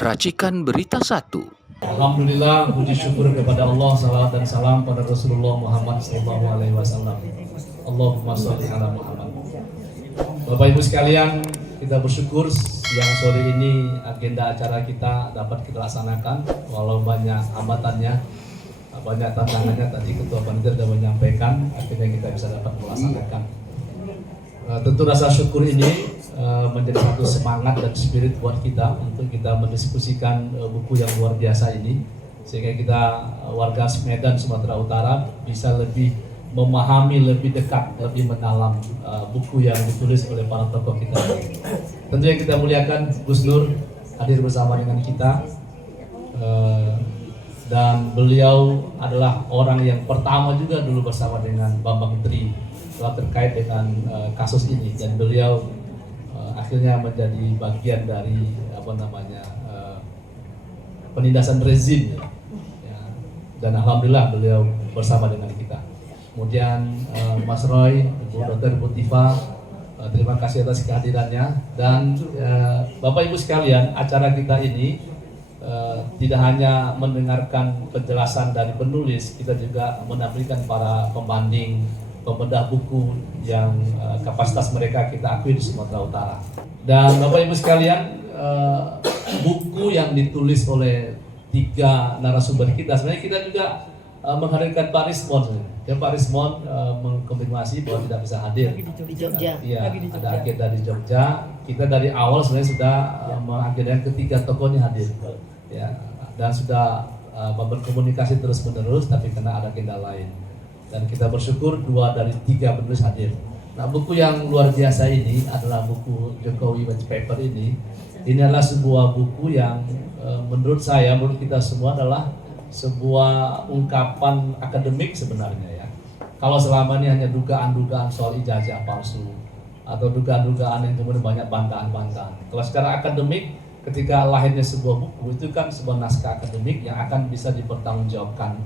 Racikan Berita 1. Alhamdulillah, puji syukur kepada Allah, salawat dan salam pada Rasulullah Muhammad SAW. Allahumma sholli ala Muhammad. Bapak Ibu sekalian, kita bersyukur siang sore ini agenda acara kita dapat kita laksanakan, walau banyak hambatannya, banyak tantangannya. Tadi Ketua Panitia sudah menyampaikan, akhirnya kita bisa dapat melaksanakan. Tentu rasa syukur ini menjadi satu semangat dan spirit buat kita untuk kita mendiskusikan buku yang luar biasa ini, sehingga kita warga Medan Sumatera Utara bisa lebih memahami lebih dekat, lebih mendalam buku yang ditulis oleh para tokoh kita. Tentu yang kita muliakan Gus Nur hadir bersama dengan kita, dan beliau adalah orang yang pertama juga dulu bersama dengan Bambang Menteri terkait dengan kasus ini, dan beliau akhirnya menjadi bagian dari penindasan rezim, ya. Dan alhamdulillah beliau bersama dengan kita. Kemudian Mas Roy, Ibu Dr. Putifa, terima kasih atas kehadirannya. Dan Bapak Ibu sekalian, acara kita ini tidak hanya mendengarkan penjelasan dari penulis, kita juga menampilkan para pembanding, pembedah buku yang kapasitas mereka kita akui di Sumatera Utara. Dan Bapak Ibu sekalian, buku yang ditulis oleh 3 narasumber kita, sebenarnya kita juga menghadirkan Pak Rismon. Ya, Pak Rismon mengkonfirmasi bahwa tidak bisa hadir di Jogja. Iya, ada agenda di Jogja. Kita dari awal sebenarnya sudah mengagendakan ketiga tokohnya hadir, ya, dan sudah berkomunikasi terus menerus, tapi karena ada agenda lain. Dan kita bersyukur 2 dari 3 penulis hadir. Nah, buku yang luar biasa ini adalah buku Jokowi White Paper ini. Ini adalah sebuah buku yang menurut saya, menurut kita semua adalah sebuah ungkapan akademik sebenarnya, ya. Kalau selama ini hanya dugaan-dugaan soal ijazah palsu atau dugaan-dugaan yang kemudian banyak bantahan-bantahan. Kalau secara akademik, ketika lahirnya sebuah buku itu kan sebuah naskah akademik yang akan bisa dipertanggungjawabkan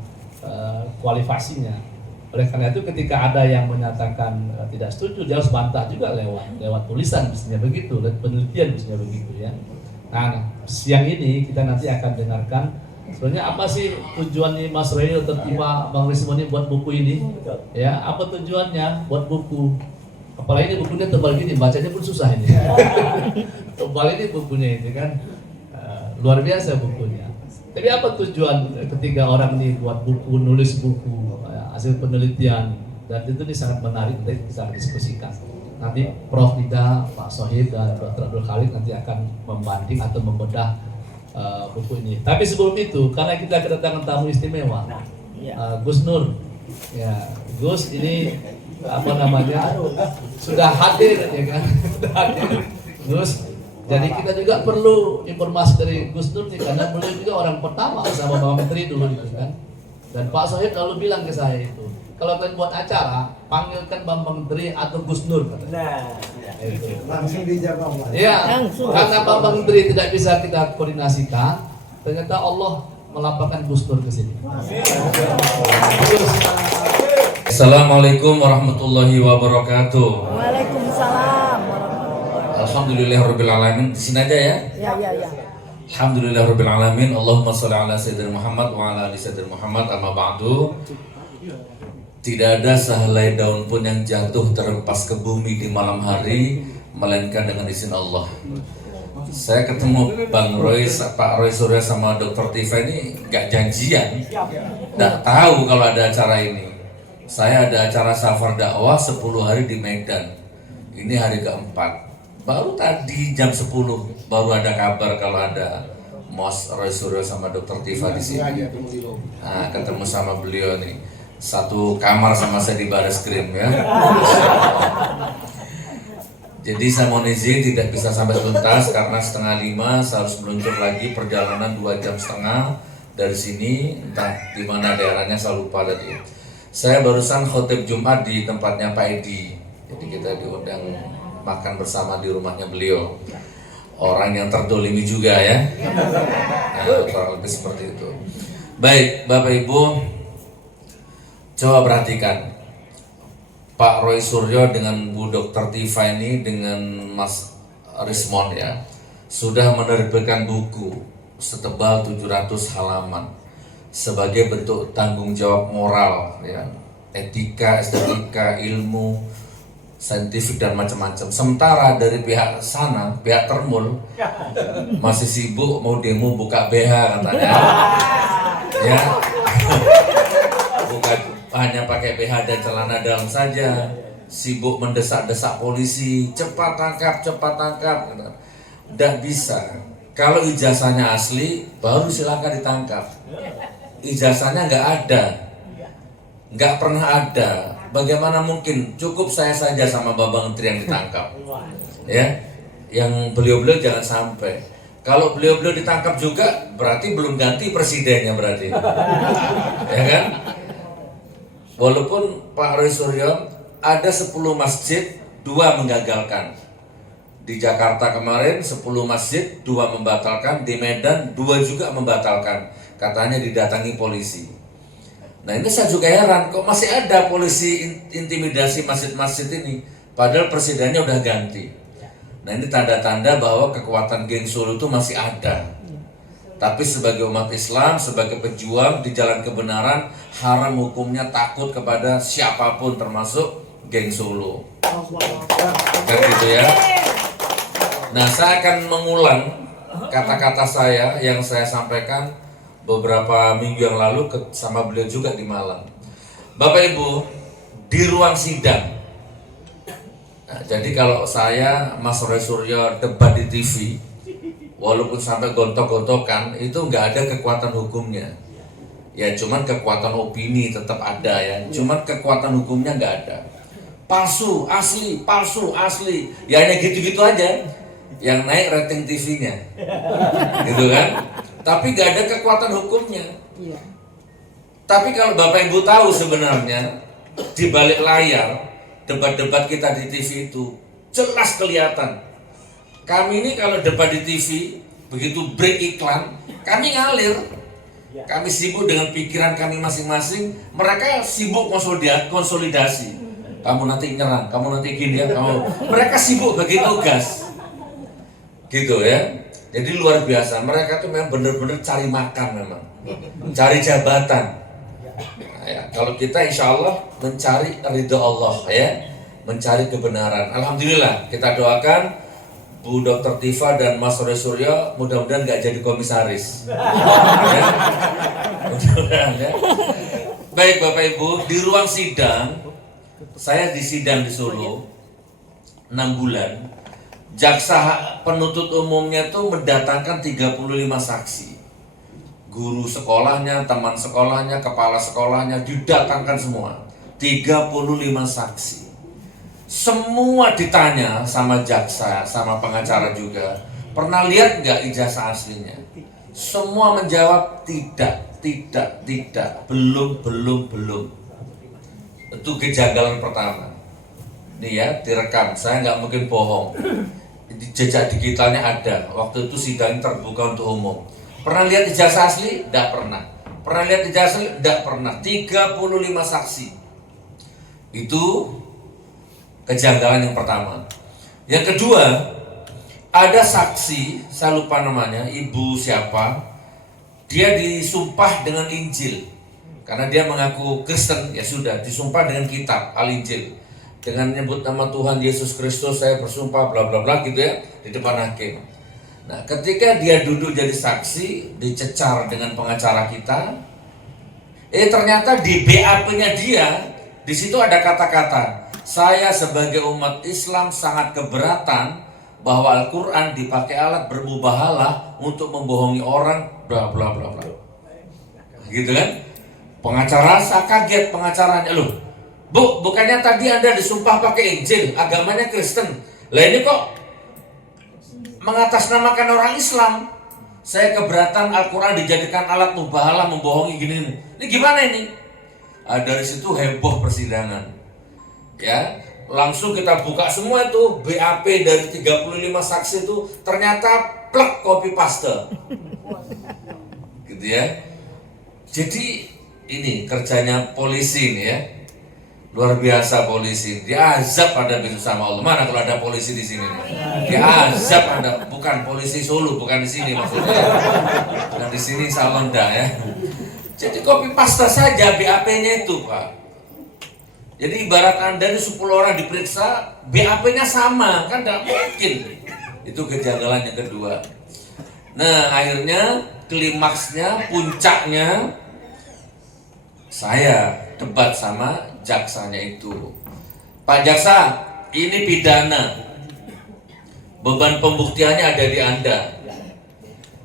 kualifikasinya. Oleh karena itu ketika ada yang menyatakan tidak setuju, dia harus bantah juga lewat tulisan, mestinya begitu, penelitian mestinya begitu, ya. Nah, siang ini kita nanti akan dengarkan sebenarnya apa sih tujuan Mas Roy tertiba Bang Rismon ini buat buku ini, ya, apa tujuannya buat buku. Apalagi ini bukunya tebal gini, bacanya pun susah ini. Tebal ini bukunya ini kan, luar biasa bukunya. Tapi apa tujuan ketika orang ini buat buku, nulis buku, hasil penelitian, dan itu sangat menarik, nanti kita akan diskusikan. Nanti Prof. Nida, Pak Sohib, dan Dr. Abdul Khalid nanti akan membanding atau membedah buku ini. Tapi sebelum itu, karena kita kedatangan tamu istimewa, Gus Nur, ya, Gus ini sudah hadir, ya kan? Sudah hadir, Gus. Jadi kita juga perlu informasi dari Gus Nur nih, karena beliau juga orang pertama sama Pak Menteri dulu gitu kan. Dan Pak Sohib lalu bilang ke saya itu, kalau kalian buat acara, panggilkan Bambang Menteri atau Gus Nur. Nah, itu langsung dijawab. Iya, karena Bambang Menteri tidak bisa kita koordinasikan, ternyata Allah melapangkan Gus Nur ke sini. Assalamualaikum warahmatullahi wabarakatuh. Waalaikumsalam. Alhamdulillahirabbil alamin. Di sini aja ya. Ya. Alhamdulillahirabbil alamin. Allahumma shalli ala sayyidina Muhammad wa ala ali sayyidina Muhammad. Amma ba'du. Tidak ada sehelai daun pun yang jatuh terlepas ke bumi di malam hari melainkan dengan izin Allah. Saya ketemu Bang Roy, Pak Roy Surya sama Dr. Tifa ini gak janjian. Gak tahu kalau ada acara ini. Saya ada acara safar dakwah 10 hari di Medan. Ini hari keempat. Baru tadi jam 10 baru ada kabar kalau ada Mas Roy Suryo sama Dr. Tifa di sini. Nah, ketemu sama beliau nih. Satu kamar sama saya di baris krim, ya. Jadi saya mohon izin tidak bisa sampai tuntas karena 4:30 saya harus meluncur lagi perjalanan 2,5 jam dari sini, entah di mana daerahnya saya lupa tadi. Saya barusan khotib Jumat di tempatnya Pak Edi. Jadi kita diundang makan bersama di rumahnya beliau. Orang yang terdolimi juga, ya. Nah, kurang lebih seperti itu. Baik, Bapak Ibu, coba perhatikan Pak Roy Suryo dengan Bu Dr. Tifa ini dengan Mas Rismon, ya, sudah menerbitkan buku setebal 700 halaman sebagai bentuk tanggung jawab moral, ya, etika, estetika, ilmu, saintifik dan macam-macam. Sementara dari pihak sana, pihak Termul masih sibuk mau demo buka BH katanya, ya, bukan hanya pakai BH dan celana dalam saja, sibuk mendesak-desak polisi, cepat tangkap, tidak bisa. Kalau ijazahnya asli, baru silakan ditangkap. Ijazahnya nggak ada, nggak pernah ada. Bagaimana mungkin? Cukup saya saja sama Bapak Menteri yang ditangkap, ya. Yang beliau-beliau jangan sampai. Kalau beliau-beliau ditangkap juga, berarti belum ganti presidennya berarti, ya kan? Walaupun Pak Roy Suryo ada 10 masjid, 2 menggagalkan. Di Jakarta kemarin 10 masjid, 2 membatalkan. Di Medan 2 juga membatalkan. Katanya didatangi polisi. Nah ini saya juga heran, kok masih ada polisi intimidasi masjid-masjid ini. Padahal presidennya udah ganti. Nah ini tanda-tanda bahwa kekuatan geng Solo itu masih ada. Tapi sebagai umat Islam, sebagai pejuang di jalan kebenaran, haram hukumnya takut kepada siapapun termasuk geng Solo. Kan gitu ya. Nah saya akan mengulang kata-kata saya yang saya sampaikan beberapa minggu yang lalu sama beliau juga di Malang. Bapak Ibu, di ruang sidang. Nah, jadi kalau saya, Mas Roy Suryo debat di TV, walaupun sampai gontok-gontokan, itu nggak ada kekuatan hukumnya. Ya cuman kekuatan opini tetap ada ya. Cuman kekuatan hukumnya nggak ada. Palsu, asli, palsu, asli. Ya hanya gitu-gitu aja. Yang naik rating TV-nya. Gitu kan? Tapi nggak ada kekuatan hukumnya. Tapi kalau Bapak Ibu tahu sebenarnya di balik layar debat-debat kita di TV itu jelas kelihatan. Kami ini kalau debat di TV begitu break iklan, kami ngalir. Kami sibuk dengan pikiran kami masing-masing. Mereka sibuk konsolidasi. Kamu nanti nyerang, kamu nanti gini ya, kamu. Mereka sibuk bagi tugas. Gitu ya. Jadi luar biasa, mereka tuh memang benar-benar cari makan memang, cari jabatan. Nah, ya, kalau kita insya Allah mencari ridho Allah ya, mencari kebenaran. Alhamdulillah kita doakan Bu Dr. Tifa dan Mas Roy Suryo mudah-mudahan nggak jadi komisaris. Ya. Mudah-mudahan ya. Baik Bapak Ibu, di ruang sidang, saya di sidang di Solo 6 bulan. Jaksa penuntut umumnya tuh mendatangkan 35 saksi. Guru sekolahnya, teman sekolahnya, kepala sekolahnya didatangkan semua. 35 saksi. Semua ditanya sama jaksa, sama pengacara juga. Pernah lihat nggak ijazah aslinya? Semua menjawab tidak, belum. Itu kejanggalan pertama. Nih ya, direkam. Saya nggak mungkin bohong. Jejak digitalnya ada. Waktu itu sidang terbuka untuk umum. Pernah lihat ijazah asli? Tidak pernah. Pernah lihat ijazah asli? Tidak pernah. 35 saksi. Itu kejanggalan yang pertama. Yang kedua, ada saksi, saya lupa namanya, ibu siapa. Dia disumpah dengan Injil. Karena dia mengaku Kristen, ya sudah, disumpah dengan kitab Al-Injil. Dengan menyebut nama Tuhan Yesus Kristus saya bersumpah bla bla bla gitu ya di depan hakim. Nah, ketika dia duduk jadi saksi, dicecar dengan pengacara kita, ternyata di BAP-nya dia di situ ada kata-kata, saya sebagai umat Islam sangat keberatan bahwa Al-Quran dipakai alat bermubahalah untuk membohongi orang bla bla bla bla. Gitu kan? Pengacara saya kaget pengacaranya, loh. Bu, bukannya tadi Anda disumpah pakai Injil, agamanya Kristen. Lah ini kok mengatasnamakan orang Islam. Saya keberatan Al-Quran dijadikan alat mubahalah membohongi gini. Ini gimana ini? Dari situ heboh persidangan. Ya, langsung kita buka semua itu BAP dari 35 saksi itu ternyata plek copy paste. Gitu ya. Jadi ini kerjanya polisi ini ya. Luar biasa polisi, diazab pada besok sama Allah. Mana kalau ada polisi di sini? Diazab ada, bukan polisi Solo, bukan di sini maksudnya. Dan di sini insya Allah enggak ya. Jadi copy paste saja BAP-nya itu Pak. Jadi ibarat Anda itu 10 orang diperiksa, BAP-nya sama, kan enggak mungkin. Itu kejanggalan yang kedua. Nah akhirnya klimaksnya, puncaknya saya debat sama jaksanya itu. Pak jaksa, ini pidana. Beban pembuktiannya ada di Anda.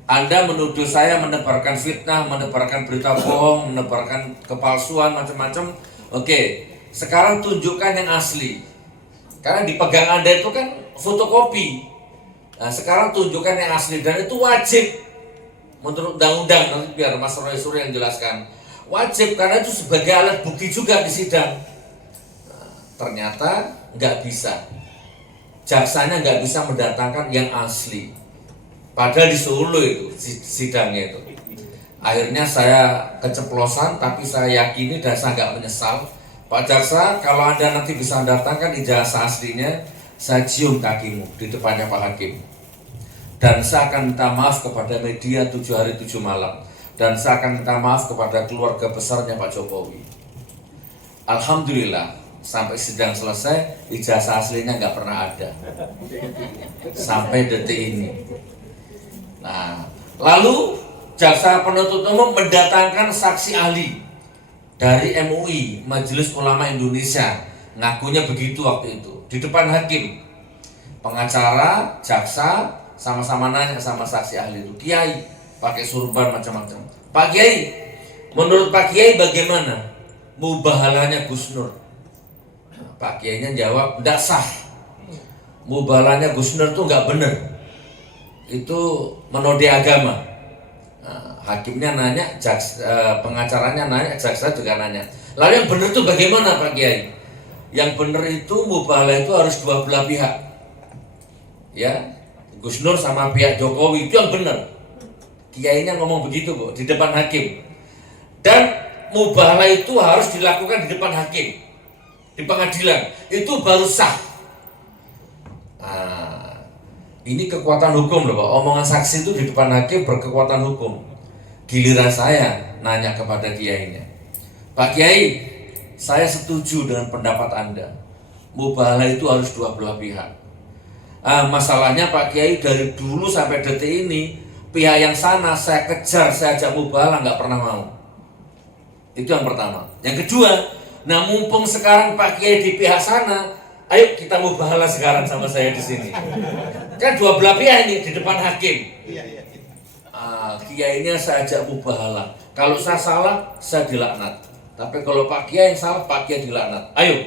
Anda menuduh saya menebarkan fitnah, menebarkan berita bohong, menebarkan kepalsuan macam-macam. Oke, sekarang tunjukkan yang asli. Karena dipegang Anda itu kan fotokopi. Nah, sekarang tunjukkan yang asli dan itu wajib menurut undang-undang. Nanti biar Mas Roy Surya yang jelaskan. Wajib karena itu sebagai alat bukti juga di sidang. Nah, ternyata nggak bisa. Jaksanya nggak bisa mendatangkan yang asli. Padahal di Solo itu sidangnya itu. Akhirnya saya keceplosan, tapi saya yakini dan saya nggak menyesal. Pak Jaksa, kalau Anda nanti bisa mendatangkan ijazah aslinya, saya cium kakimu di depannya Pak Hakim. Dan saya akan minta maaf kepada media 7 hari 7 malam. Dan saya akan minta maaf kepada keluarga besarnya Pak Jokowi. Alhamdulillah, sampai sidang selesai, ijazah aslinya nggak pernah ada. Sampai detik ini. Nah, lalu jaksa penuntut umum mendatangkan saksi ahli dari MUI, Majelis Ulama Indonesia. Ngakunya begitu waktu itu, di depan hakim. Pengacara, jaksa, sama-sama nanya sama saksi ahli itu. Kiai, pakai surban macam-macam. Pak Kiai, menurut Pak Kiai bagaimana mubahalanya Gus Nur? Nah, Pak Kiainya jawab, tidak sah. Mubahalanya Gus Nur itu nggak benar. Itu menodai agama. Nah, hakimnya nanya, pengacaranya nanya, jaksa juga nanya. Lalu yang benar itu bagaimana Pak Kiai? Yang benar itu mubahalah itu harus dua belah pihak. Ya, Gus Nur sama pihak Jokowi itu yang benar. Kiainya ngomong begitu Bu, di depan hakim. Dan mubahalah itu harus dilakukan di depan hakim, di pengadilan. Itu baru sah. Nah, ini kekuatan hukum loh Pak. Omongan saksi itu di depan hakim berkekuatan hukum. Giliran saya nanya kepada kiainya, Pak Kiai, saya setuju dengan pendapat Anda. Mubahalah itu harus dua belah pihak. Masalahnya Pak Kiai, dari dulu sampai detik ini pihak yang sana saya kejar, saya ajak mubahalah nggak pernah mau. Itu yang pertama. Yang kedua, nah mumpung sekarang Pak Kiai di pihak sana, ayo kita mubahalah sekarang sama saya di sini. Kan dua belah pihak ini di depan hakim. Kiainya saya ajak mubahalah. Kalau saya salah, saya dilaknat. Tapi kalau Pak Kiai yang salah, Pak Kiai dilaknat. Ayo.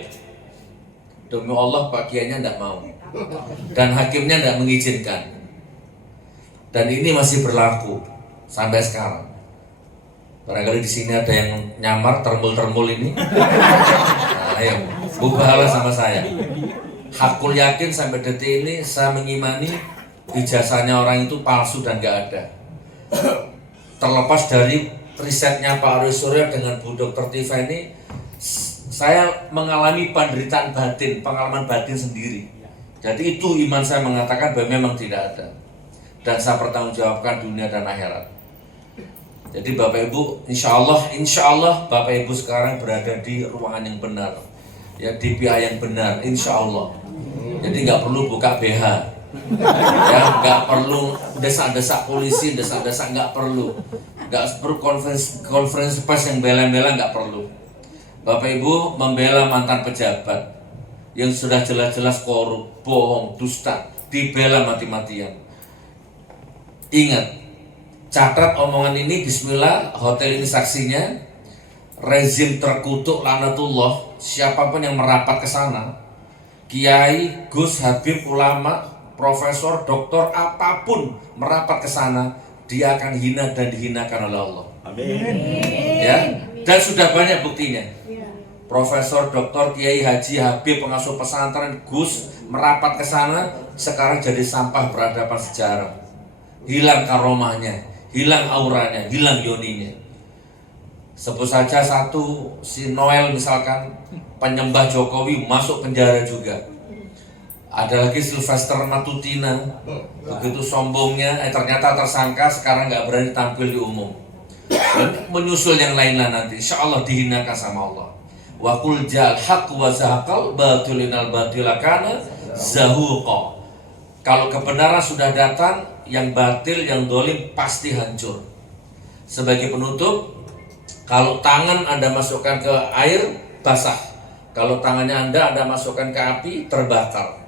Demi Allah Pak Kiainya tidak mau. Dan hakimnya tidak mengizinkan. Dan ini masih berlaku sampai sekarang. Barangkali di sini ada yang nyamar termul-termul ini. Nah, ayo, mubahalah sama saya. Hakul yakin sampai detik ini saya mengimani ijazahnya orang itu palsu dan gak ada. Terlepas dari risetnya Pak Roy Surya dengan Bu Dr. Tifa ini, saya mengalami penderitaan batin, pengalaman batin sendiri. Jadi itu iman saya mengatakan bahwa memang tidak ada. Dan saya pertanggungjawabkan dunia dan akhirat. Jadi Bapak Ibu, insya Allah Bapak Ibu sekarang berada di ruangan yang benar, ya di pihak yang benar, insya Allah. Jadi nggak perlu buka BH, ya nggak perlu desak-desak polisi, desak-desak nggak perlu konferensi pers yang bela-bela nggak perlu. Bapak Ibu membela mantan pejabat yang sudah jelas-jelas korup, bohong, dusta, dibela mati-matian. Ingat, catat omongan ini, bismillah, hotel ini saksinya, rezim terkutuk laknatullah, siapapun yang merapat ke sana, kiai, gus, habib, ulama, profesor, doktor, apapun merapat ke sana, dia akan hina dan dihinakan oleh Allah. Amin. Ya, dan sudah banyak buktinya. Profesor, doktor, kiai, haji, habib, pengasuh pesantren, gus merapat ke sana, sekarang jadi sampah peradaban sejarah. Hilang karomahnya, hilang auranya, hilang yoninya. Sebut saja satu, si Noel misalkan, penyembah Jokowi masuk penjara juga. Ada lagi Sylvester Matutina, begitu sombongnya, ternyata tersangka, sekarang nggak berani tampil di umum. Dan menyusul yang lainnya nanti, insya Allah dihinakan sama Allah. Wa qul ja'al haqq wa zahaqal batilinal batilakana zahuqa. Kalau kebenaran sudah datang, yang batil, yang dolim pasti hancur. Sebagai penutup, kalau tangan Anda masukkan ke air, basah. Kalau tangannya Anda masukkan ke api, terbakar.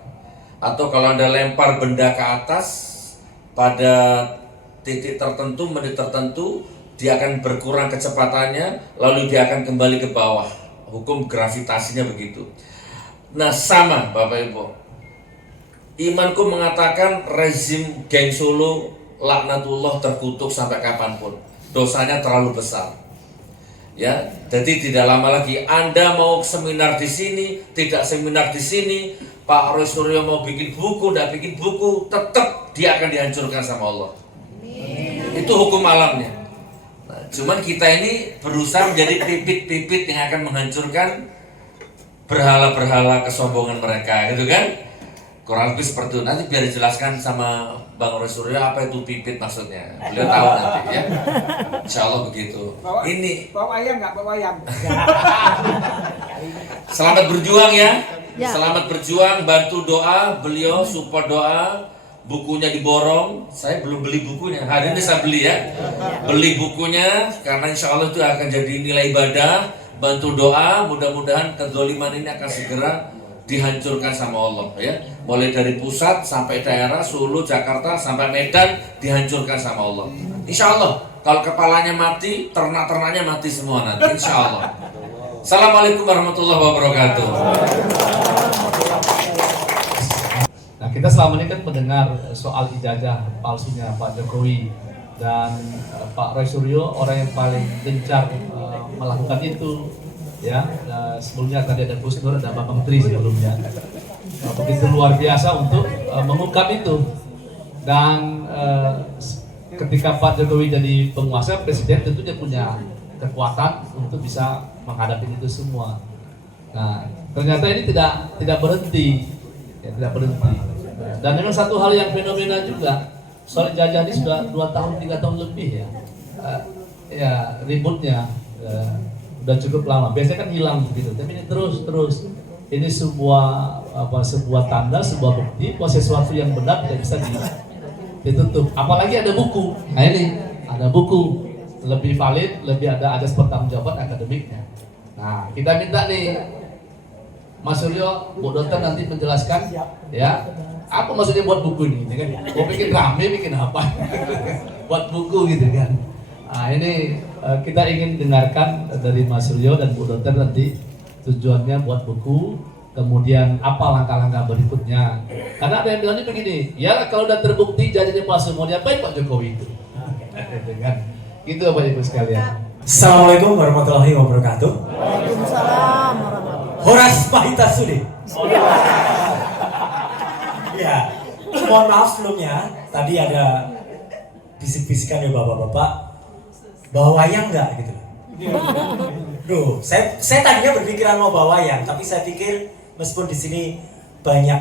Atau kalau Anda lempar benda ke atas, pada titik tertentu, menit tertentu, dia akan berkurang kecepatannya, lalu dia akan kembali ke bawah. Hukum gravitasinya begitu. Nah, sama Bapak Ibu. Imanku mengatakan rezim geng Solo laknatullah terkutuk sampai kapanpun. Dosanya terlalu besar. Ya, jadi tidak lama lagi Anda mau seminar di sini, tidak seminar di sini, Pak Roy Suryo mau bikin buku, tidak bikin buku, tetap dia akan dihancurkan sama Allah. Itu hukum alamnya. Nah, cuman kita ini berusaha menjadi pipit-pipit yang akan menghancurkan berhala-berhala kesombongan mereka, gitu kan? Kurang lebih seperti itu. Nanti biar dijelaskan sama Bang Roy Suryo apa itu pipit maksudnya. Beliau tahu nanti ya. Insya Allah begitu. Bawa ayam nggak? Bawa ayam. Selamat berjuang ya. Ya. Selamat berjuang, bantu doa, beliau support doa. Bukunya diborong, saya belum beli bukunya. Hari ini saya beli ya. Beli bukunya karena insya Allah itu akan jadi nilai ibadah. Bantu doa, mudah-mudahan kezaliman ini akan segera dihancurkan sama Allah ya. Mulai dari pusat sampai daerah Solo, Jakarta sampai Medan dihancurkan sama Allah. Insya Allah kalau kepalanya mati, ternak-ternaknya mati semua nanti. Insya Allah. Assalamualaikum warahmatullahi wabarakatuh. Nah, kita selama ini kan mendengar soal ijazah palsunya Pak Jokowi dan Pak Roy Suryo orang yang paling gencar melakukan itu. Ya, sebelumnya tadi ada Gus Nur, ada Pak Menteri sebelumnya. Begitu luar biasa untuk mengungkap itu. Dan ketika Pak Jokowi jadi penguasa, presiden tentu dia punya kekuatan untuk bisa menghadapi itu semua. Nah, ternyata ini tidak berhenti, ya, tidak berhenti. Dan memang satu hal yang fenomena juga, soal jajah ini sudah 2 tahun, 3 tahun lebih ya. Ya ributnya. Udah cukup lama. Biasanya kan hilang begitu, tapi ini terus. Ini sebuah tanda, sebuah bukti bahwa sesuatu yang benar tidak bisa ditutup. Apalagi ada buku. Nah ini ada buku lebih valid, lebih ada pertanggungjawaban akademiknya. Nah kita minta nih Mas Suryo, Bu Dokter nanti menjelaskan ya apa maksudnya buat buku ini, kan? Mau bikin rame, bikin apa? Buat buku gitu kan. Nah ini kita ingin dengarkan dari Mas Suryo dan Bu Dokter nanti tujuannya buat buku, kemudian apa langkah-langkah berikutnya. Karena ada yang bilangnya begini, ya kalau udah terbukti jadinya palsu mau diapain Pak Jokowi itu? Dengan gitu Bapak Ibu sekalian. Assalamualaikum warahmatullahi wabarakatuh. Waalaikumsalam warahmatullahi. Horas Pahita Sudi. Ya, mohon maaf sebelumnya. Tadi ada bisik-bisikan ya bapak-bapak, bawa wayang nggak gitu. Duh, saya tadinya berpikiran mau bawa wayang, tapi saya pikir meskipun di sini banyak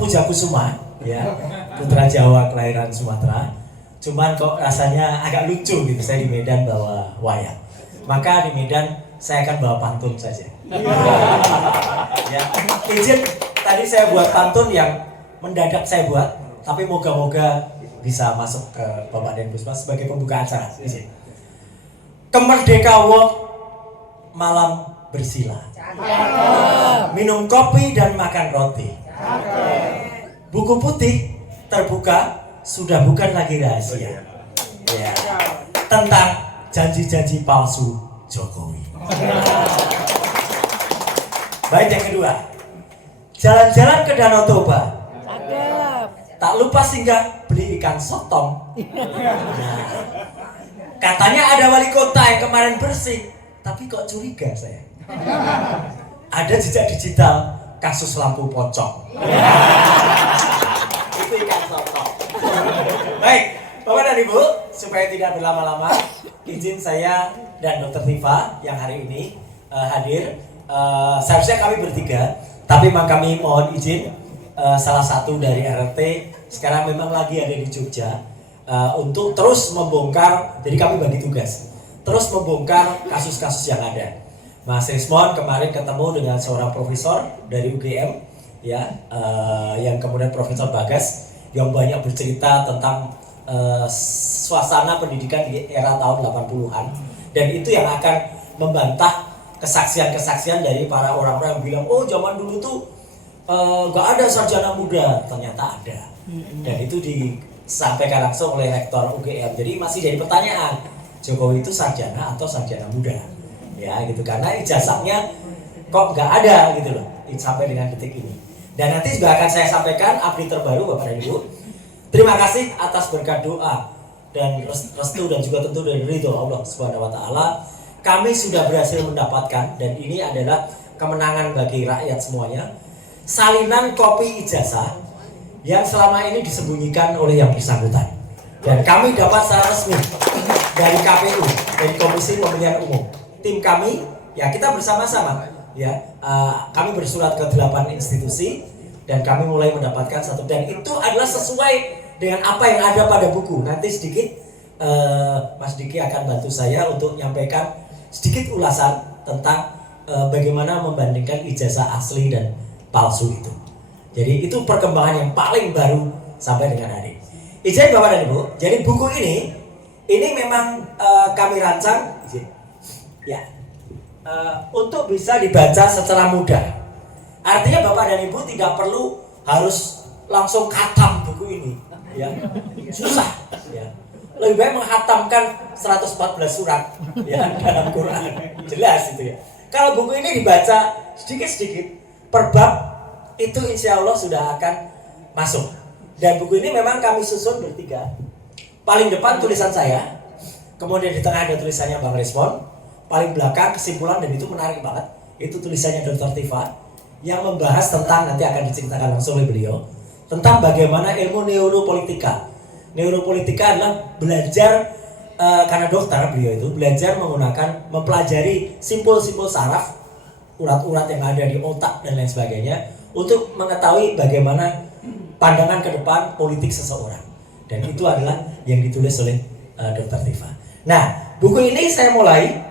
Puja Kusuma, ya, putra Jawa kelahiran Sumatera, cuman kok rasanya agak lucu gitu. Saya di Medan bawa wayang, maka di Medan saya akan bawa pantun saja. Ya, izin tadi saya buat pantun yang mendadak saya buat, tapi moga-moga bisa masuk ke Bapak Den Puspa sebagai pembuka acara. Izin. Kemerdekawo malam bersila, minum kopi dan makan roti. Buku putih terbuka sudah bukan lagi rahasia. Ya, tentang janji-janji palsu Jokowi. Baik, yang kedua, jalan-jalan ke Danau Toba. Tak lupa singgah beli ikan sotong. Katanya ada wali kota yang kemarin bersih, tapi kok curiga saya. Ada jejak digital kasus lampu pocong. Itu ikan sotong. Baik, Bapak dan Ibu, supaya tidak berlama-lama, izin saya dan Dr. Tifa yang hari ini hadir. Seharusnya kami bertiga, tapi memang kami mohon izin salah satu dari RRT sekarang memang lagi ada di Jogja untuk terus membongkar. Jadi kami bagi tugas terus membongkar kasus-kasus yang ada. Mas Rismon kemarin ketemu dengan seorang profesor dari UGM ya, yang kemudian Profesor Bagas yang banyak bercerita tentang suasana pendidikan di era tahun 80-an, dan itu yang akan membantah kesaksian-kesaksian dari para orang-orang yang bilang oh zaman dulu tuh gak ada sarjana muda. Ternyata ada, dan itu disampaikan langsung oleh Rektor UGM. Jadi masih jadi pertanyaan, Jokowi itu sarjana atau sarjana muda ya gitu, karena ijazahnya kok nggak ada gitu loh sampai dengan detik ini. Dan nanti juga akan saya sampaikan update terbaru Bapak dan Ibu. Terima kasih atas berkat doa dan restu dan juga tentu dari ridho Allah Subhanahu wa taala. Kami sudah berhasil mendapatkan, dan ini adalah kemenangan bagi rakyat semuanya, salinan kopi ijazah yang selama ini disembunyikan oleh yang bersangkutan. Dan kami dapat secara resmi dari KPU, dari Komisi Pemilihan Umum. Tim kami, ya kita bersama-sama ya, kami bersurat ke 8 institusi dan kami mulai mendapatkan satu, dan itu adalah sesuai dengan apa yang ada pada buku. Nanti sedikit Mas Diki akan bantu saya untuk menyampaikan sedikit ulasan tentang bagaimana membandingkan ijazah asli dan palsu itu. Jadi itu perkembangan yang paling baru sampai dengan hari ini. Izin Bapak dan Ibu, jadi buku ini memang kami rancang ya untuk bisa dibaca secara mudah. Artinya Bapak dan Ibu tidak perlu harus langsung khatam buku ini ya. Susah ya. Lebih baik menghatamkan 114 surat ya dalam Quran. Jelas itu ya. Kalau buku ini dibaca sedikit-sedikit per bab, itu insya Allah sudah akan masuk. Dan buku ini memang kami susun bertiga. Paling depan tulisan saya, kemudian di tengah ada tulisannya Bang Rismon, paling belakang kesimpulan, dan itu menarik banget, itu tulisannya Dr. Tifa yang membahas tentang, nanti akan diceritakan langsung oleh beliau, tentang bagaimana ilmu neuropolitika. Neuropolitika adalah belajar, karena dokter beliau itu belajar menggunakan, mempelajari simpul-simpul saraf, urat-urat yang ada di otak dan lain sebagainya, untuk mengetahui bagaimana pandangan ke depan politik seseorang. Dan itu adalah yang ditulis oleh Dr. Tifa. Nah, buku ini saya mulai,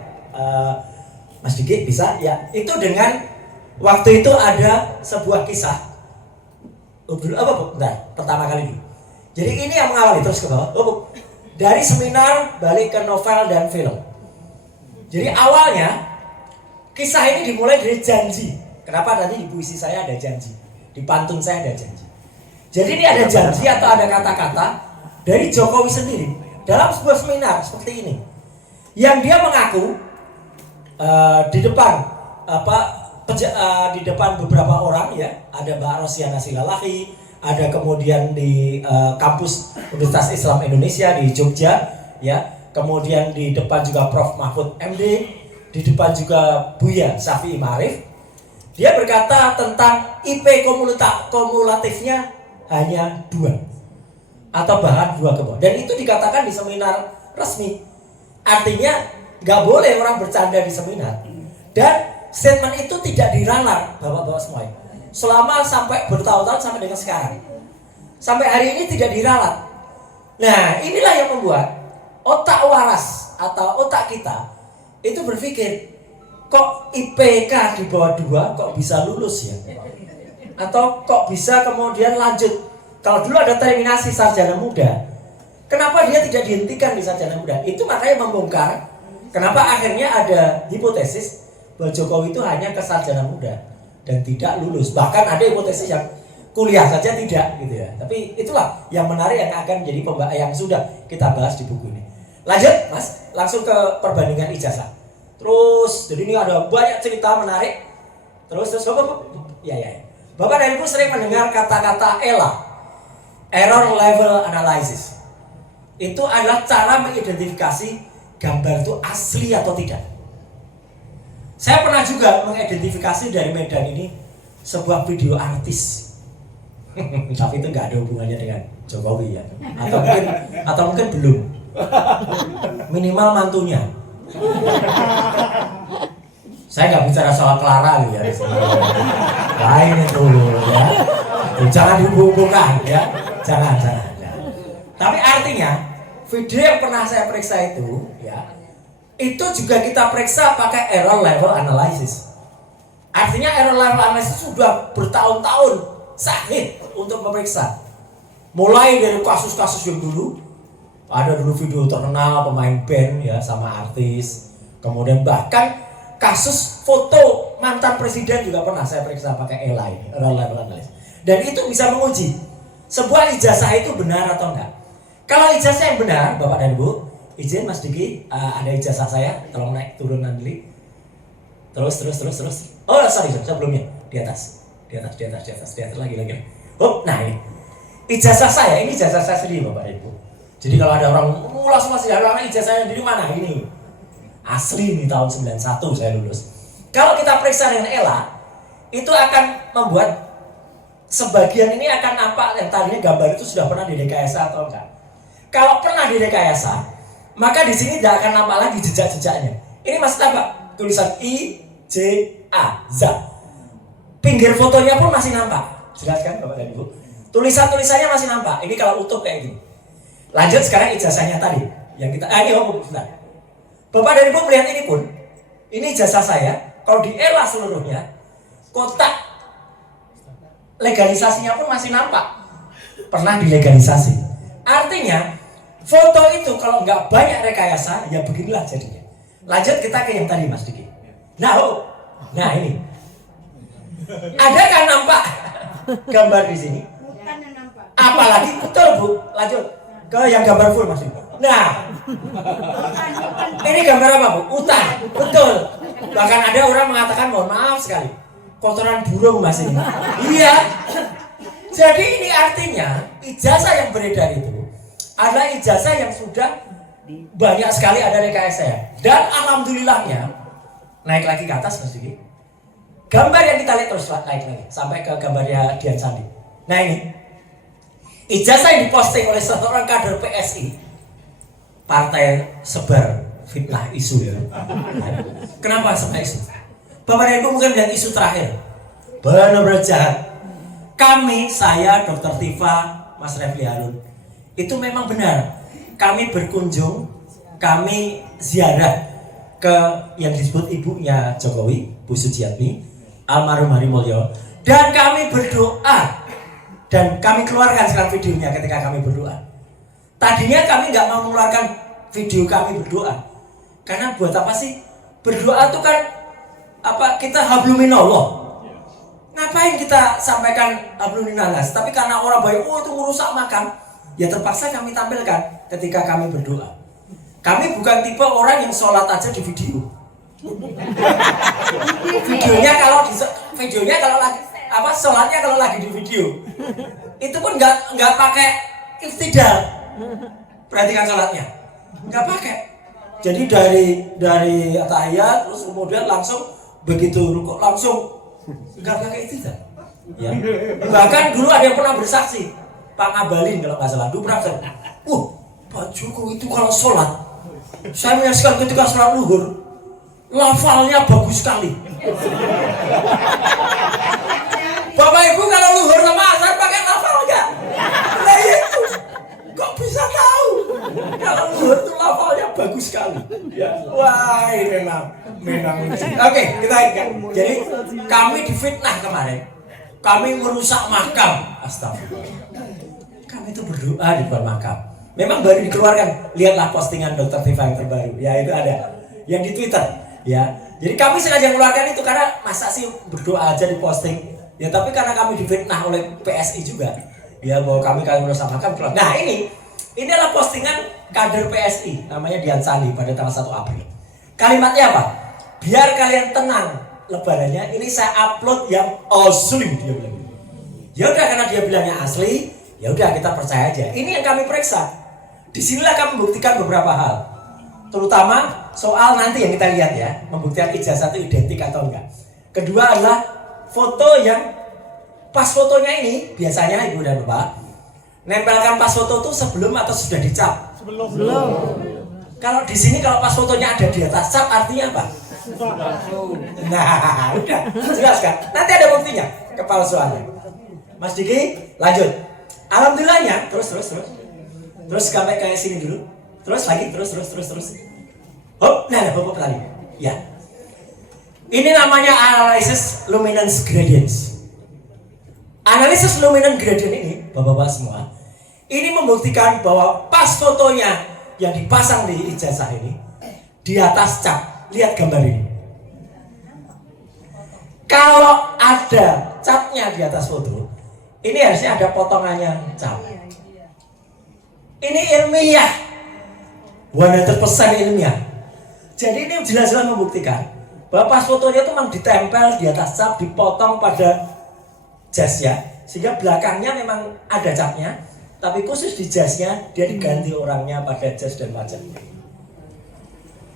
Mas Diki bisa ya, itu dengan waktu itu ada sebuah kisah. Bentar, pertama kali dulu. Jadi ini yang mengawali, terus ke bawah. Dari seminar balik ke novel dan film. Jadi awalnya kisah ini dimulai dari janji. Kenapa nanti di puisi saya ada janji, di pantun saya ada janji. Jadi ini ada janji atau ada kata-kata dari Jokowi sendiri dalam sebuah seminar seperti ini, yang dia mengaku di depan di depan beberapa orang ya, ada Mbak Rosiana Silalahi, ada kemudian di kampus Universitas Islam Indonesia di Jogja ya, kemudian di depan juga Prof Mahfud MD, di depan juga Buya Syafi'i Ma'arif. Dia berkata tentang IP kumulatifnya hanya 2 atau bahkan 2 ke bawah, dan itu dikatakan di seminar resmi. Artinya nggak boleh orang bercanda di seminar, dan statement itu tidak diralat bapak-bapak semua selama sampai bertahun-tahun sampai dengan sekarang, sampai hari ini tidak diralat. Nah inilah yang membuat otak waras atau otak kita itu berpikir, kok IPK di bawah 2 kok bisa lulus ya, atau kok bisa kemudian lanjut. Kalau dulu ada terminasi sarjana muda, kenapa dia tidak dihentikan di sarjana muda? Itu makanya membongkar kenapa akhirnya ada hipotesis bahwa Jokowi itu hanya ke sarjana muda dan tidak lulus. Bahkan ada hipotesis yang kuliah saja tidak gitu ya. Tapi itulah yang menarik yang akan menjadi pembahasan yang sudah kita bahas di buku ini. Lanjut Mas, langsung ke perbandingan ijazah. Terus, jadi ini ada banyak cerita menarik. Terus Bapak, ya. Bapak dan Ibu sering mendengar kata-kata ELA, Error Level Analysis. Itu adalah cara mengidentifikasi gambar itu asli atau tidak. Saya pernah juga mengidentifikasi dari Medan ini sebuah video artis. Tapi itu nggak ada hubungannya dengan Jokowi ya. Atau mungkin belum. Minimal mantunya. Saya nggak bicara soal Clara ya, lain itu ya. Jangan dihubungkan ya, jangan. Tapi artinya video yang pernah saya periksa itu, ya, itu juga kita periksa pakai error level analysis. Artinya error level analysis sudah bertahun-tahun sahih untuk memeriksa. Mulai dari kasus-kasus yang dulu, ada dulu video terkenal pemain band ya sama artis, kemudian bahkan kasus foto mantan presiden juga pernah saya periksa pakai ELA, error level analysis. Dan itu bisa menguji sebuah ijazah itu benar atau enggak. Kalau ijazah yang benar, Bapak dan Ibu, izin Mas Diki, ada ijazah saya, tolong naik turunan dulu. Terus. Oh sorry, sebelumnya di atas lagi. Oh, nah ini ijazah saya, ini ijazah saya sendiri Bapak dan Ibu. Jadi kalau ada orang ulas ijazahnya dari mana ini? Asli nih tahun 91 saya lulus. Kalau kita periksa dengan ELA, itu akan membuat sebagian ini akan nampak yang tadinya gambar itu sudah pernah direkayasa atau enggak. Kalau pernah direkayasa, maka di sini tidak akan nampak lagi jejak-jejaknya. Ini maksudnya apa? Tulisan I, J, A, Z. Pinggir fotonya pun masih nampak. Jelas kan Bapak dan Ibu? Tulisan-tulisannya masih nampak. Ini kalau utuh kayak gini. Lanjut sekarang ijazahnya tadi. Yang kita, bentar. Bapak dan Ibu melihat ini pun, ini ijazah saya. Kalau di ELA seluruhnya, kotak legalisasinya pun masih nampak. Pernah dilegalisasi. Artinya, foto itu kalau nggak banyak rekayasa, ya beginilah jadinya. Lanjut kita ke yang tadi Mas Diki. Nah ini. Ada kan nampak gambar di sini? Apalagi betul Bu. Lanjut ke yang gambar full Mas Diki. Nah, ini gambar apa Bu? Hutan, betul. Bahkan ada orang mengatakan mohon maaf sekali, kotoran burung Mas ini. Iya. Jadi ini artinya ijazah yang beredar itu adalah ijazah yang sudah banyak sekali ada rekayasa. Dan alhamdulillahnya naik lagi ke atas Mas Diki. Gambar yang kita lihat terus naik lagi sampai ke gambarnya Dian Sandi. Nah ini ijazah yang diposting oleh seorang kader PSI, partai sebar fitnah isu ya. Kenapa sebar isu? Bapak dan Ibu mungkin lihat isu terakhir, benar-benar jahat. Kami, saya, Dr. Tifa, Mas Refli Harun, itu memang benar. Kami berkunjung, kami ziarah ke yang disebut ibunya Jokowi, Bu Sujiatmi, almarhum Harimulyo, dan kami berdoa. Dan kami keluarkan sekarang videonya ketika kami berdoa. Tadinya kami nggak mau mengeluarkan video kami berdoa, karena buat apa sih? Berdoa itu kan apa? Kita habluminallah. Ngapain kita sampaikan habluminanas? Tapi karena orang banyak, itu merusak makam, ya terpaksa kami tampilkan ketika kami berdoa. Kami bukan tipe orang yang sholat aja di video. Videonya kalau lagi apa sholatnya kalau lagi di video itu pun nggak pakai iftidal. Perhatikan sholatnya nggak pakai. Jadi dari tahiyat terus kemudian langsung begitu rukuk langsung nggak pakai iftidal. Ya. Bahkan dulu ada yang pernah bersaksi, Pak Ngabalin kalau nggak salah, dulu pernah Pak Jokowi itu kalau sholat, saya menyaksikan ketika sholat luhur, lafalnya bagus sekali. Bapak Ibu kalau luhur sama asar pakai lafal nggak? Nah itu kok bisa tahu kalau luhur itu lafalnya bagus sekali? Ya. Wah ini memang lucu. Oke, kita ingat. Jadi kami difitnah kemarin, kami merusak makam. Astagfirullah. Kami itu berdoa di depan makam. Memang baru dikeluarkan. Lihatlah postingan Dr. Tifa yang terbaru. Ya itu ada yang di Twitter. Ya. Jadi kami sengaja mengeluarkan itu karena masa sih berdoa aja diposting. Ya tapi karena kami difitnah oleh PSI juga, ya bahwa kami merusak makam. Nah ini adalah postingan kader PSI, namanya Dian Sandi pada tanggal 1 April. Kalimatnya apa? Biar kalian tenang lebarannya, ini saya upload yang asli, dia bilang. Ya udah karena dia bilangnya asli, ya udah kita percaya aja. Ini yang kami periksa. Disinilah kami membuktikan beberapa hal, terutama soal nanti yang kita lihat ya, membuktikan ijazah itu identik atau enggak. Kedua adalah foto yang pas fotonya ini biasanya Ibu dan Bapak nempelkan pas foto itu sebelum atau sudah dicap. Belum. Kalau di sini kalau pas fotonya ada di atas cap artinya apa? Nah, udah jelas kan? Nanti ada buktinya kepalsuannya. Mas Diki, lanjut. Alhamdulillahnya, terus sampai kayak sini dulu. Terus lagi, terus. Hop, nah, Bapak tadi. Ya. Ini namanya analisis luminance gradients. Analisis luminance gradient ini, Bapak-bapak semua, ini membuktikan bahwa pas fotonya yang dipasang di ijazah ini di atas cap, lihat gambar ini. Kalau ada capnya di atas foto, ini harusnya ada potongannya cap. Ini ilmiah, 100% ilmiah. Jadi ini jelas-jelas membuktikan bahwa pas fotonya itu memang ditempel di atas cap, dipotong pada jasnya, sehingga belakangnya memang ada capnya, tapi khusus di jasnya dia diganti orangnya pada jas dan wajah.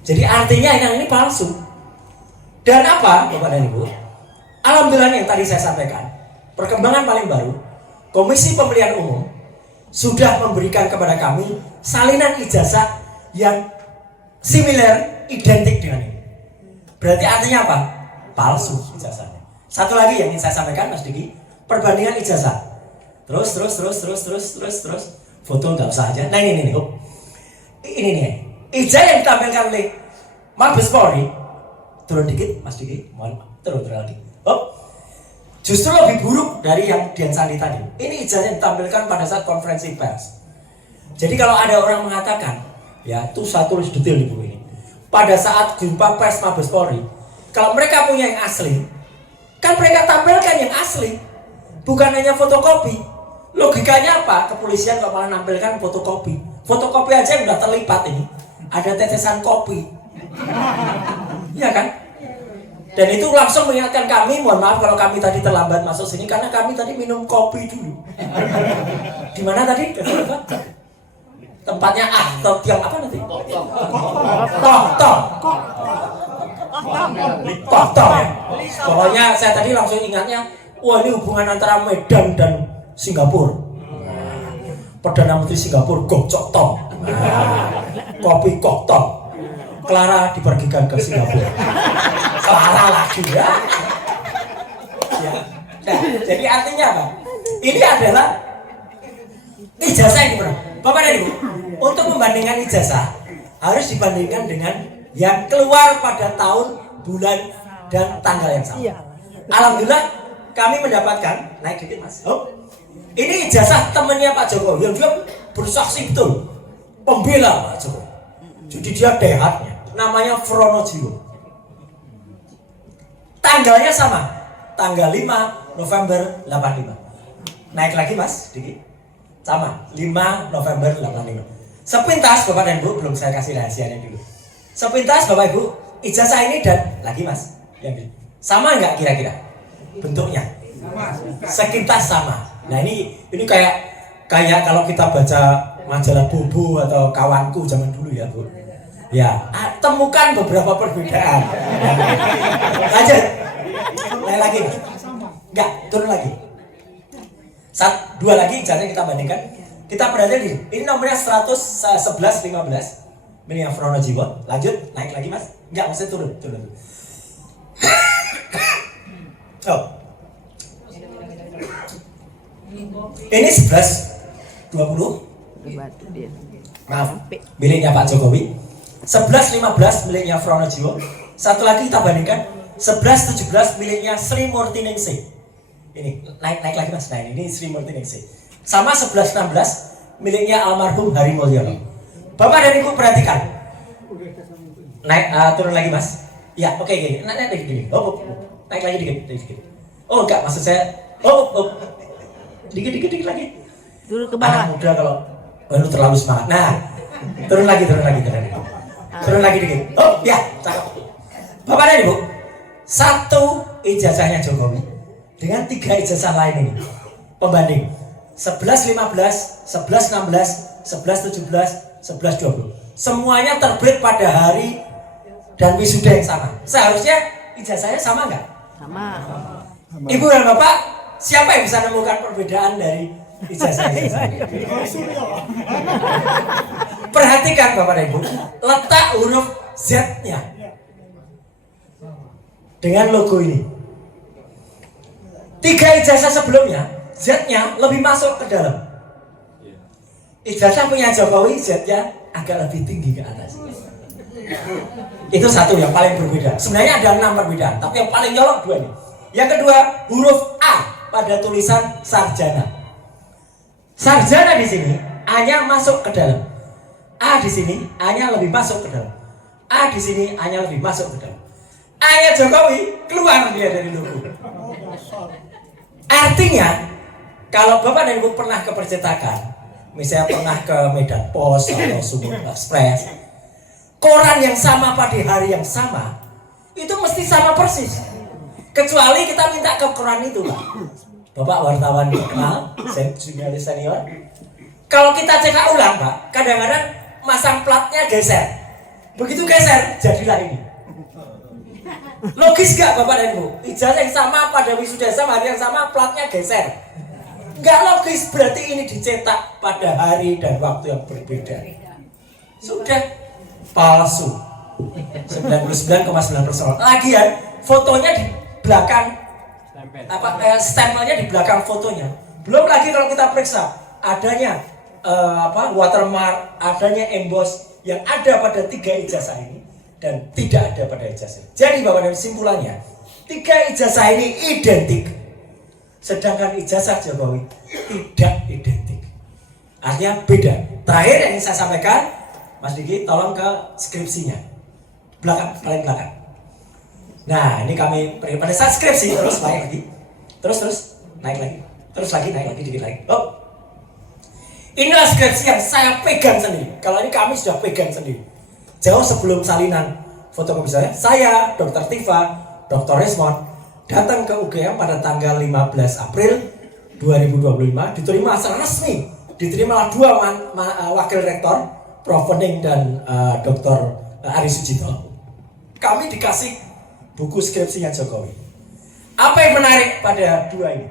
Jadi artinya yang ini palsu. Dan apa, Bapak dan Ibu? Alhamdulillah yang tadi saya sampaikan, perkembangan paling baru, Komisi Pemilihan Umum sudah memberikan kepada kami salinan ijazah yang similar, identik dengan ini. Berarti artinya apa? Palsu ijazahnya. Satu lagi yang ingin saya sampaikan, Mas Diki, perbandingan ijazah. Terus. Foto nggak usah aja. Nah ini nih. Ini nih. Ijazah yang ditampilkan oleh Mabes Polri. Turun dikit, Mas Diki. Mohon turun lagi. Justru lebih buruk dari yang Dian Sandi tadi. Ini ijazah yang ditampilkan pada saat konferensi pers. Jadi kalau ada orang mengatakan, ya itu saya tulis detail di buku ini. Pada saat jumpa pers Mabes Polri, kalau mereka punya yang asli, kan mereka tampilkan yang asli, bukan hanya fotokopi. Logikanya apa? Kepolisian kalau malah nampilkan fotokopi. Fotokopi aja yang udah terlipat ini, ada tetesan kopi. Iya kan? Dan itu langsung mengingatkan kami, mohon maaf kalau kami tadi terlambat masuk sini karena kami tadi minum kopi dulu. Di mana tadi? Tempatnya yang apa nanti? Toh ya. Pokoknya saya tadi langsung ingatnya, wah ini hubungan antara Medan dan Singapura. Perdana Menteri Singapura Goh Chok Tong. Kopi Kok Tong. Clara dipergikan ke Singapura. Clara lagi ya. Nah, jadi artinya apa? Ini adalah ijazah yang benar. Bapak dan Ibu, untuk membandingkan ijazah harus dibandingkan dengan yang keluar pada tahun, bulan, dan tanggal yang sama. Alhamdulillah kami mendapatkan, naik dikit Mas. Ini ijazah temannya Pak Jokowi yang dia bersaksi betul pembela Pak Jokowi. Jadi dia dehatnya, namanya Fronojiwo. Tanggalnya sama, tanggal 5 November 85. Naik lagi Mas, dikit. Sama, 5 November 85. Sepintas Bapak dan Ibu, belum saya kasih rahasianya dulu. Sepintas Bapak Ibu, ijazah ini dan lagi Mas, yang sama nggak kira-kira bentuknya? Sekitar sama. Nah ini kayak kalau kita baca majalah Bobo atau Kawanku zaman dulu ya Bu. Ya, temukan beberapa perbedaan. Lanjut. Naik lagi Mas. Enggak, turun lagi. Dua lagi ijazahnya kita bandingkan. Kita berada di ini nomornya 111-15 miliknya Fronojiwo. Lanjut, naik lagi Mas. Enggak, maksudnya turun. Ini 11-20. Maaf, miliknya Pak Jokowi. 11-15 miliknya Fronojiwo. Satu lagi kita bandingkan 11-17 miliknya Sri Murti Ningsih. Ini naik lagi Mas. Nah ini Sri Murti Ningsih. Sama 11-16 miliknya almarhum Hari Mulyono. Bapak dan Ibu perhatikan. Naik turun lagi Mas. Ya oke. Naik lagi gini. Naik lagi dikit. Oh enggak, maksud saya. Dikit lagi. Turun ke bawah. Anak muda kalau terlalu semangat. Nah, turun lagi. Turun lagi dikit. Oh ya, cakep. Bapak dan Ibu, satu ijazahnya Jokowi dengan 3 ijazah lain ini pembanding 11-15, 11-16, 11-17, 11-20. Semuanya terbit pada hari dan wisuda yang sama. Seharusnya ijazahnya sama nggak? Sama. Ibu dan Bapak, siapa yang bisa menemukan perbedaan dari ijazah? Perhatikan Bapak dan Ibu, letak huruf Z-nya dengan logo ini. 3 ijazah sebelumnya, Z-nya lebih masuk ke dalam. Ijazah punya Jokowi, Z-nya agak lebih tinggi ke atas. Itu satu yang paling berbeda. Sebenarnya ada 6 perbedaan, tapi yang paling nyolok 2 ini. Yang kedua, huruf A pada tulisan sarjana. Sarjana di sini A-nya masuk ke dalam. A di sini A-nya lebih masuk ke dalam. A di sini A-nya lebih masuk ke dalam. A-nya Jokowi keluar dia dari logo. Artinya, kalau Bapak dan Ibu pernah ke percetakan, misalnya pernah ke Medan Post atau Sumur Express, koran yang sama pada hari yang sama, itu mesti sama persis. Kecuali kita minta ke koran itu, Pak. Bapak wartawan kenal, jurnalis senior. Kalau kita cetak ulang, Pak, kadang-kadang masang platnya geser. Begitu geser, jadilah ini. Logis gak Bapak dan Ibu? Ijazah yang sama pada wisuda sama hari yang sama, platnya geser. Gak logis, berarti ini dicetak pada hari dan waktu yang berbeda. Sudah palsu. 99,9%. Lagian fotonya di belakang, stempelnya di belakang fotonya. Belum lagi kalau kita periksa adanya watermark, adanya emboss yang ada pada 3 ijazah ini dan tidak ada pada ijazah. Jadi Bapak dan simpulannya, 3 ijazah ini identik, sedangkan ijazah Jokowi tidak identik. Artinya beda. Terakhir yang ingin saya sampaikan, Mas Diki, tolong ke skripsinya, paling belakang. Nah, ini kami pada saat skripsi terus naik lagi, terus naik lagi, terus lagi naik lagi dikit lagi. Oh, inilah skripsi yang saya pegang sendiri. Kalau ini kami sudah pegang sendiri. Jauh sebelum salinan fotokopi saya, Dr. Tifa, Dr. Resmond datang ke UGM pada tanggal 15 April 2025, diterima secara resmi. Diterimalah 2 wakil rektor, Prof. Wening dan Dr. Ari Sujito. Kami dikasih buku skripsinya Jokowi. Apa yang menarik pada 2 ini?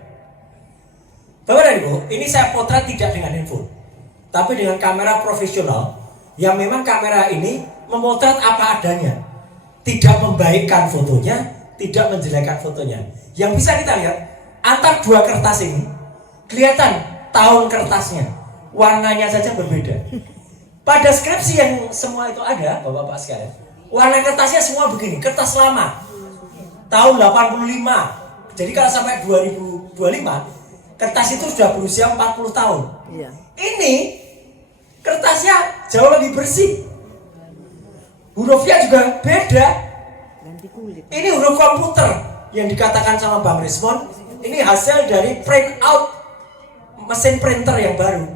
Bapak dan Ibu, ini saya potret tidak dengan handphone, tapi dengan kamera profesional yang memang kamera ini memotret apa adanya, tidak membaikkan fotonya, tidak menjelekkan fotonya. Yang bisa kita lihat antar 2 kertas ini kelihatan tahun kertasnya, warnanya saja berbeda. Pada skripsi yang semua itu ada, Bapak-bapak sekalian, warna kertasnya semua begini, kertas lama, tahun 85. Jadi kalau sampai 2025, kertas itu sudah berusia 40 tahun. Iya. Ini kertasnya jauh lebih bersih. Hurufnya juga beda. Ganti kulit. Ini huruf komputer yang dikatakan sama Bang Resmond. Ini hasil dari print out mesin printer yang baru.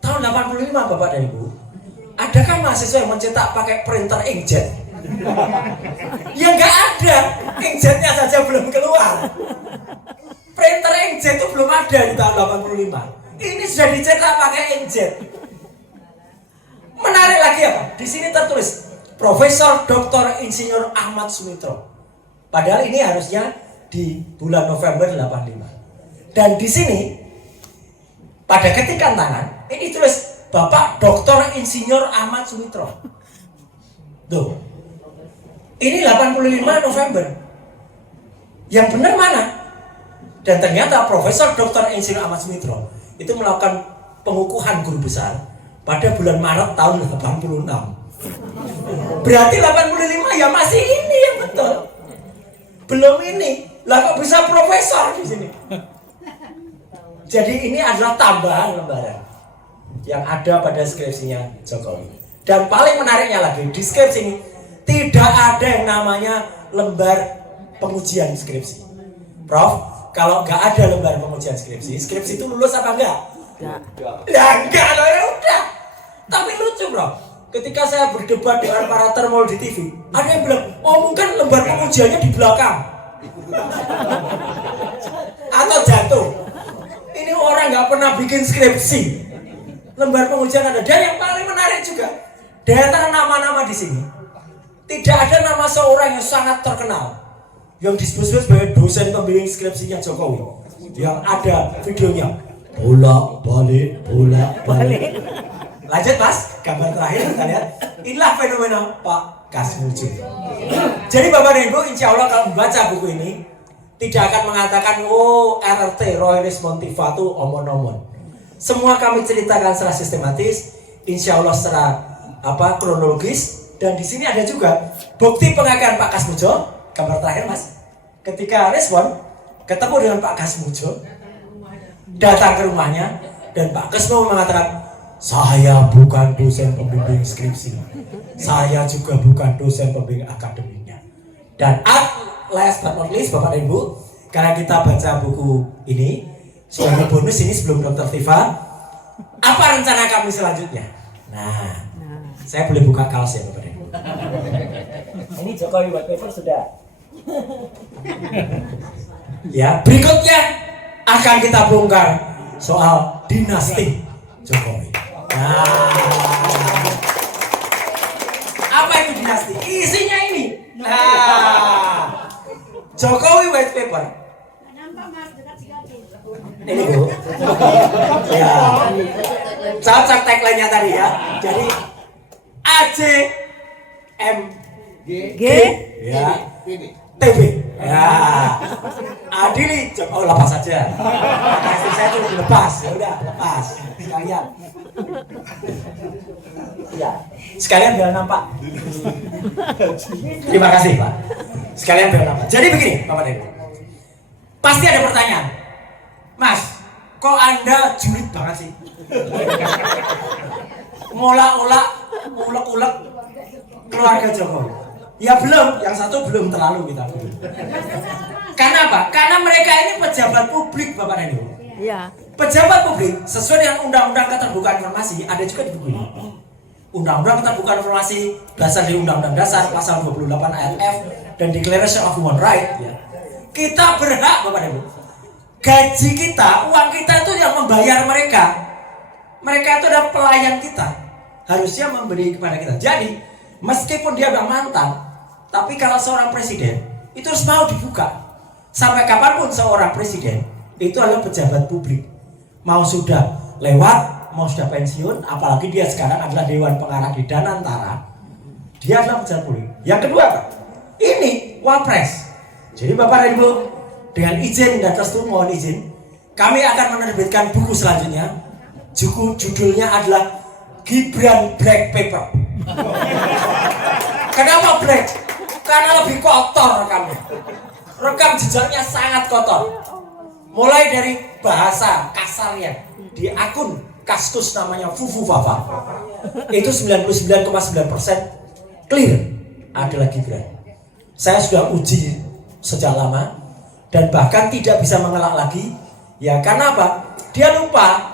Tahun 85 Bapak dan Ibu. Adakah mahasiswa yang mencetak pakai printer inkjet? Ya nggak ada. Inkjetnya saja belum keluar. Printer inkjet itu belum ada di tahun 85. Ini sudah dicetak pakai inkjet. Menarik lagi apa? Di sini tertulis Profesor Dr. Insinyur Ahmad Sumitro. Padahal ini harusnya di bulan November 85. Dan di sini pada ketikan tangan ini tulis Bapak Dr. Insinyur Ahmad Sumitro. Tuh. Ini 85 November. Yang benar mana? Dan ternyata Profesor Dr. Insinyur Ahmad Sumitro itu melakukan pengukuhan guru besar pada bulan Maret tahun 86. Berarti 85 ya masih ini yang betul. Belum ini. Lah kok bisa profesor di sini? Jadi ini adalah tambahan lembaran yang ada pada skripsinya Jokowi. Dan paling menariknya lagi, di skripsi ini tidak ada yang namanya lembar pengujian skripsi. Prof, kalau nggak ada lembar pengujian skripsi itu lulus apa enggak? Enggak, ya udah. Tapi lucu bro, ketika saya berdebat dengan para termol di TV, ada yang bilang, oh mungkin lembar pengujiannya di belakang atau jatuh. Ini orang nggak pernah bikin skripsi, lembar pengujian ada. Dan yang paling menarik juga, di antara nama-nama di sini tidak ada nama seorang yang sangat terkenal yang disebut sebagai dosen pembimbing skripsinya Jokowi, yang ada videonya bolak balik. Lanjut mas, gambar terakhir kita lihat. Inilah fenomena Pak Kasmujo. Jadi Bapak dan Ibu, insya Allah kalau membaca buku ini tidak akan mengatakan RRT Royalist Montivatu omon-omon. Semua kami ceritakan secara sistematis, insya Allah secara kronologis, dan di sini ada juga bukti pengakuan Pak Kasmujo. Gambar terakhir Mas, ketika respon ketemu dengan Pak Kasmujo, datang ke rumahnya, dan Pak Kasmujo mengatakan, saya bukan dosen pembimbing skripsi, saya juga bukan dosen pembimbing akademiknya. Dan last but not least, Bapak dan Ibu, karena kita baca buku ini sebagai bonus ini sebelum Dr. Tifa, apa rencana kami selanjutnya? Nah, saya boleh buka kaos ya Bapak dan Ibu. Ini Jokowi white paper sudah. Ya, berikutnya akan kita bongkar soal dinasti Jokowi. Nah, apa itu dinasti? Isinya ini. Nah, Jokowi white paper. Ini Bu. Ya. Cocok tagline-nya tadi ya. Jadi AJMG ya. TB. Ya. Adili lepas saja. Kasih saya tuh lepas. Ya udah, lepas. Sekalian. Ya. Sekalian biar nampak. Terima kasih, Pak. Sekalian biar nampak. Jadi begini, Bapak Ibu. Pasti ada pertanyaan. Mas, kok Anda julid banget sih? Ulek-ulek keluarga Jokowi. Ya belum, yang satu belum terlalu kita. Karena apa? Karena mereka ini pejabat publik, Bapak dan Ibu. Iya. Pejabat publik sesuai dengan Undang-Undang Keterbukaan Informasi, ada juga di buku ini. Undang-Undang Keterbukaan Informasi dasar di Undang-Undang Dasar pasal 28 ayat F dan Declaration of Human Rights. Ya. Kita berhak, Bapak dan Ibu. Gaji kita, uang kita itu yang membayar mereka. Mereka itu adalah pelayan kita. Harusnya memberi kepada kita. Jadi, meskipun dia bang mantan, tapi kalau seorang presiden itu harus mau dibuka. Sampai kapanpun seorang presiden itu adalah pejabat publik. Mau sudah lewat, mau sudah pensiun, apalagi dia sekarang adalah Dewan Pengarah di Danantara, dia adalah pejabat publik. Yang kedua Pak, ini Wapres. Jadi Bapak dan Ibu, dengan izin dan restu, mohon izin, kami akan menerbitkan buku selanjutnya. Judulnya adalah Gibran Black Paper. Kenapa black? Karena lebih kotor rekamnya. Rekam jejaknya sangat kotor. Mulai dari bahasa kasarnya di akun Kaskus namanya Fufu Fafa. Itu 99,9% clear adalah Gibran. Saya sudah uji sejak lama dan bahkan tidak bisa mengelak lagi. Ya karena apa? Dia lupa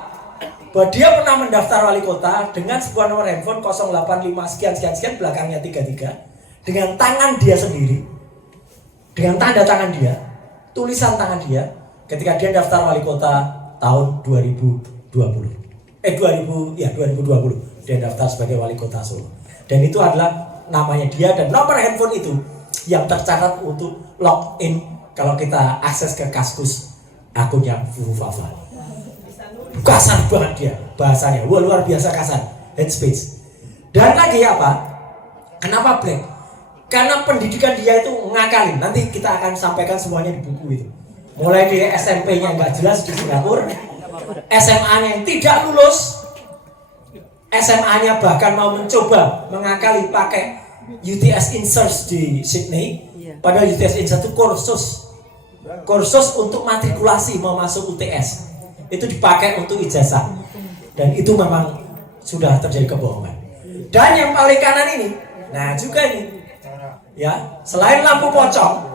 bahwa dia pernah mendaftar wali kota dengan sebuah nomor handphone 085 sekian belakangnya 33 dengan tangan dia sendiri, dengan tanda tangan dia, tulisan tangan dia ketika dia daftar wali kota tahun 2020 dia daftar sebagai wali kota Solo, dan itu adalah namanya dia dan nomor handphone itu yang tercatat untuk login kalau kita akses ke Kaskus akunnya Fufu Fafa. Kasar banget dia bahasanya, luar biasa kasar, hate speech. Dan lagi apa? Kenapa black? Karena pendidikan dia itu ngakalin. Nanti kita akan sampaikan semuanya di buku itu. Mulai dari SMP-nya nggak jelas di Singapura, SMA-nya yang tidak lulus, SMA-nya bahkan mau mencoba mengakali pakai UTS Insearch di Sydney. Padahal UTS Insearch itu kursus untuk matrikulasi mau masuk UTS. Itu dipakai untuk ijazah, dan itu memang sudah terjadi kebohongan. Dan yang paling kanan ini, nah juga ini, ya selain lampu pocong,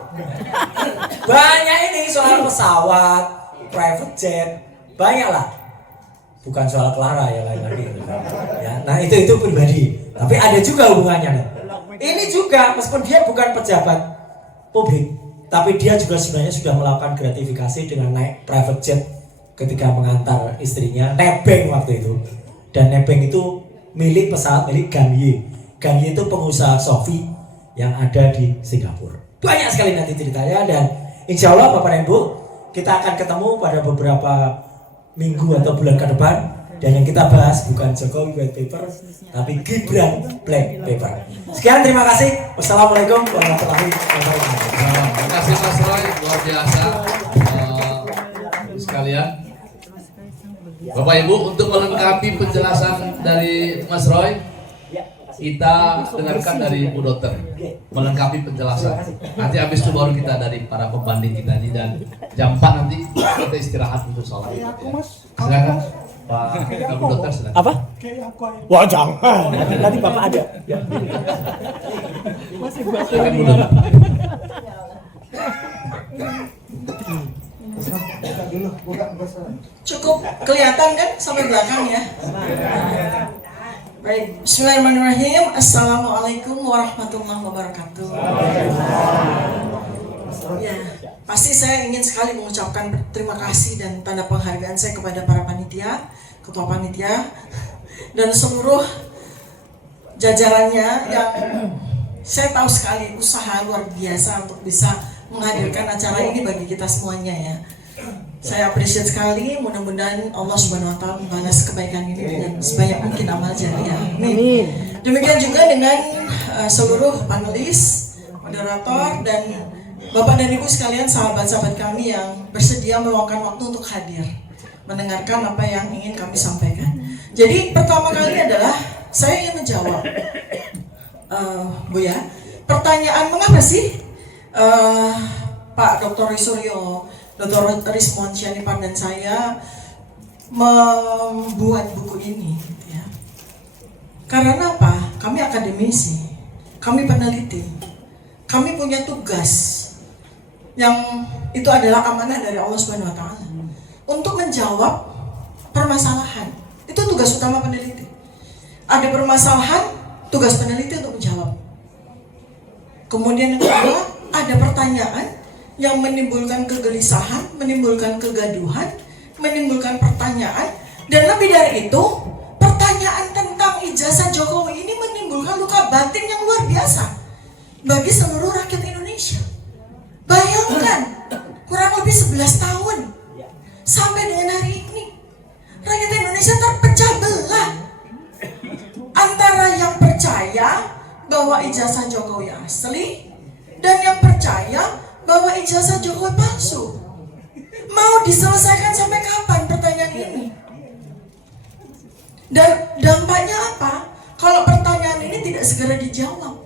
banyak ini soal pesawat, private jet, banyak lah. Bukan soal Clara ya lain lagi. Ya, nah itu pribadi, tapi ada juga hubungannya. Ini juga meskipun dia bukan pejabat publik, tapi dia juga sebenarnya sudah melakukan gratifikasi dengan naik private jet ketika mengantar istrinya nebeng waktu itu. Dan nebeng itu milik pesawat milik Gangye. Gangye itu pengusaha Sofi yang ada di Singapura. Banyak sekali nanti ceritanya, dan insya Allah Bapak dan Ibu kita akan ketemu pada beberapa minggu atau bulan ke depan Dan yang kita bahas bukan Jokowi white paper, tapi Gibran black paper. Sekian, terima kasih. Wassalamualaikum warahmatullahi wabarakatuh. Terima kasih Mas Roy, luar biasa. Sekalian, Bapak Ibu, untuk melengkapi penjelasan dari Mas Roy, kita dengarkan dari Bu Dokter melengkapi penjelasan. Nanti habis itu baru kita dari para pembanding kita ini, dan jam 4 nanti kita istirahat untuk sholat. Ya. Silakan Pak Bu Dokter, silakan. Apa? Wah, jangan. Nanti Bapak ada. Silakan Bu Dokter. Cukup kelihatan kan sampai belakang ya. Baik, bismillahirrahmanirrahim. Assalamualaikum warahmatullahi wabarakatuh. Ya, pasti saya ingin sekali mengucapkan terima kasih dan tanda penghargaan saya kepada para panitia, ketua panitia, dan seluruh jajarannya yang saya tahu sekali usaha luar biasa untuk bisa menghadirkan acara ini bagi kita semuanya ya. Saya appreciate sekali, mudah-mudahan Allah Subhanahu wa taala membalas kebaikan ini dengan sebanyak mungkin amal jariah. Amin. Demikian juga dengan seluruh panelis, moderator, dan Bapak dan Ibu sekalian, sahabat-sahabat kami yang bersedia meluangkan waktu untuk hadir mendengarkan apa yang ingin kami sampaikan. Jadi pertama kali adalah saya ingin menjawab, Bu ya, pertanyaan mengapa sih Pak Dr. Suryo, Dr. Rizwan Syarifan dan saya membuat buku ini gitu ya. Karena apa? Kami akademisi, kami peneliti, kami punya tugas yang itu adalah amanah dari Allah Subhanahu wa taala untuk menjawab permasalahan. Itu tugas utama peneliti. Ada permasalahan, tugas peneliti untuk menjawab. Kemudian yang kedua, ada pertanyaan yang menimbulkan kegelisahan, menimbulkan kegaduhan, menimbulkan pertanyaan, dan lebih dari itu, pertanyaan tentang ijazah Jokowi ini menimbulkan luka batin yang luar biasa bagi seluruh rakyat Indonesia. Bayangkan, kurang lebih 11 tahun sampai dengan hari ini, rakyat Indonesia terpecah belah antara yang percaya bahwa ijazah Jokowi asli dan yang percaya bahwa ijazah Jokowi palsu. Mau diselesaikan sampai kapan pertanyaan ini? Dan dampaknya apa? Kalau pertanyaan ini tidak segera dijawab,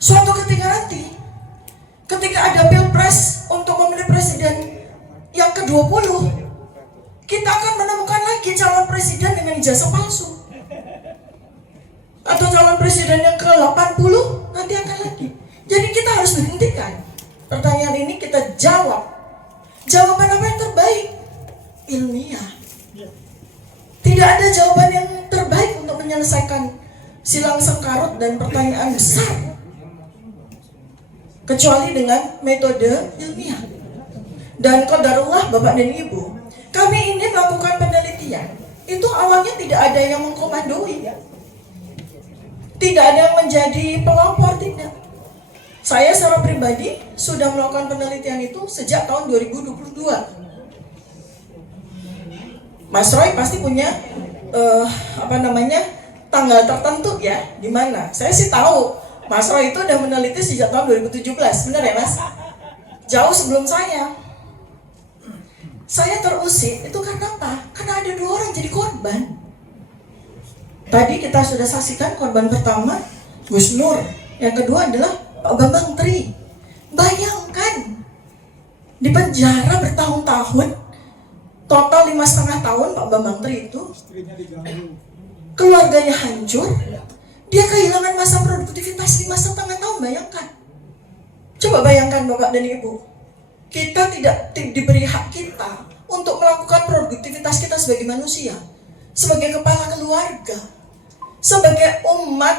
suatu ketika nanti, ketika ada pilpres untuk memilih presiden yang ke-20, kita akan menemukan lagi calon presiden dengan ijazah palsu. Atau calon presiden yang ke-80 nanti akan lagi. Jadi kita harus menghentikan. Pertanyaan ini kita jawab. Jawaban apa yang terbaik? Ilmiah. Tidak ada jawaban yang terbaik untuk menyelesaikan silang sengkarut dan pertanyaan besar kecuali dengan metode ilmiah. Dan qadarullah Bapak dan Ibu, kami ini melakukan penelitian. Itu awalnya tidak ada yang mengkomandoi, tidak ada yang menjadi pelopor, tidak. Saya secara pribadi sudah melakukan penelitian itu sejak tahun 2022. Mas Roy pasti punya tanggal tertentu ya, di mana. Saya sih tahu Mas Roy itu udah meneliti sejak tahun 2017, benar ya Mas? Jauh sebelum saya. Saya terusik itu karena apa? Karena ada 2 orang jadi korban. Tadi kita sudah saksikan korban pertama Gus Nur, yang kedua adalah Pak Bambang Tri. Bayangkan, di penjara bertahun-tahun, total 5,5 tahun Pak Bambang Tri itu, keluarganya hancur, dia kehilangan masa produktivitas 5,5 tahun. Bayangkan, coba bayangkan Bapak dan Ibu, kita tidak diberi hak kita untuk melakukan produktivitas kita sebagai manusia, sebagai kepala keluarga, sebagai umat,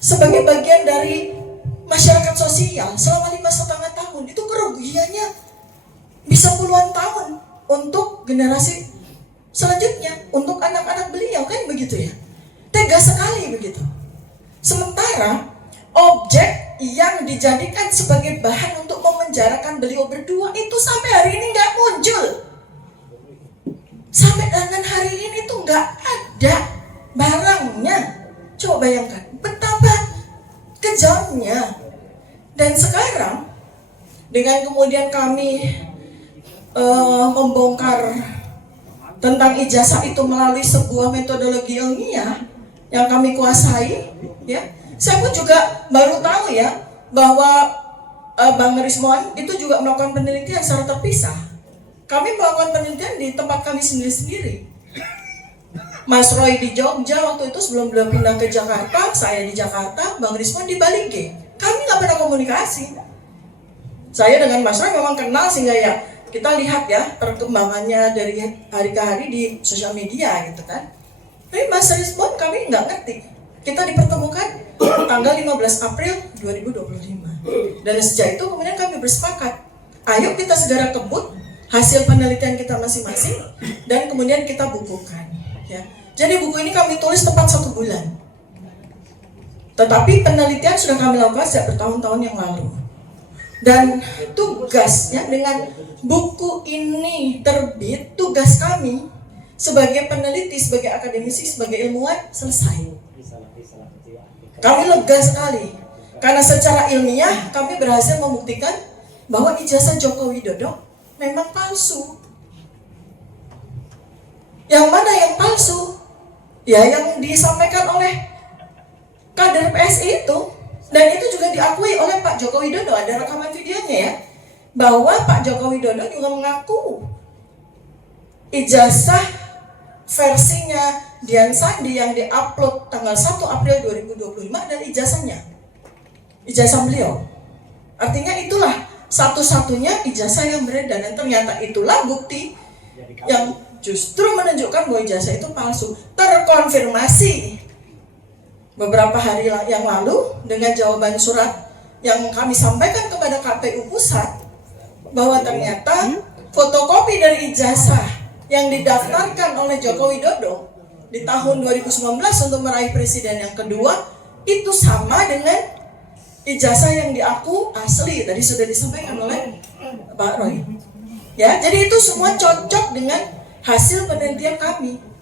sebagai bagian dari masyarakat sosial selama 5,5 tahun. Itu kerugiannya bisa puluhan tahun untuk generasi selanjutnya, untuk anak-anak beliau, kan begitu ya. Tega sekali begitu. Sementara objek yang dijadikan sebagai bahan untuk memenjarakan beliau berdua itu sampai hari ini nggak muncul. Sampai dengan hari ini tuh nggak ada barangnya. Coba bayangkan betapa kejamnya. Dan sekarang dengan kemudian kami membongkar tentang ijazah itu melalui sebuah metodologi ilmiah yang kami kuasai, ya, saya pun juga baru tahu ya bahwa Bang Rismon itu juga melakukan penelitian secara terpisah. Kami melakukan penelitian di tempat kami sendiri-sendiri. Mas Roy di Jogja waktu itu sebelum beliau pindah ke Jakarta, saya di Jakarta, Bang Rismon di Bali G. Kami nggak pernah komunikasi. Saya dengan Mas Roy memang kenal sehingga ya kita lihat ya perkembangannya dari hari ke hari di sosial media gitu kan. Tapi Mas Rismon kami nggak ngerti. Kita dipertemukan tanggal 15 April 2025. Dan sejak itu kemudian kami bersepakat, ayo kita segera kebut hasil penelitian kita masing-masing dan kemudian kita bukukan. Ya. Jadi buku ini kami tulis tepat 1 bulan. Tetapi penelitian sudah kami lakukan sejak bertahun-tahun yang lalu. Dan tugasnya dengan buku ini terbit, tugas kami sebagai peneliti, sebagai akademisi, sebagai ilmuwan selesai. Kami lega sekali karena secara ilmiah kami berhasil membuktikan bahwa ijazah Joko Widodo memang palsu. Yang mana yang palsu? Ya yang disampaikan oleh kader PSI itu. Dan itu juga diakui oleh Pak Joko Widodo, ada rekaman videonya ya, bahwa Pak Joko Widodo juga mengaku ijazah versinya Dian Sandi yang diupload tanggal 1 April 2025 adalah ijazahnya, ijazah beliau. Artinya itulah satu-satunya ijazah yang beredar, dan ternyata itulah bukti yang justru menunjukkan bahwa ijazah itu palsu. Terkonfirmasi beberapa hari yang lalu dengan jawaban surat yang kami sampaikan kepada KPU Pusat bahwa ternyata fotokopi dari ijazah yang didaftarkan oleh Joko Widodo di tahun 2019 untuk meraih presiden yang kedua itu sama dengan ijazah yang diaku asli, tadi sudah disampaikan oleh Pak Roy. Ya, jadi itu semua cocok dengan hasil penelitian kami.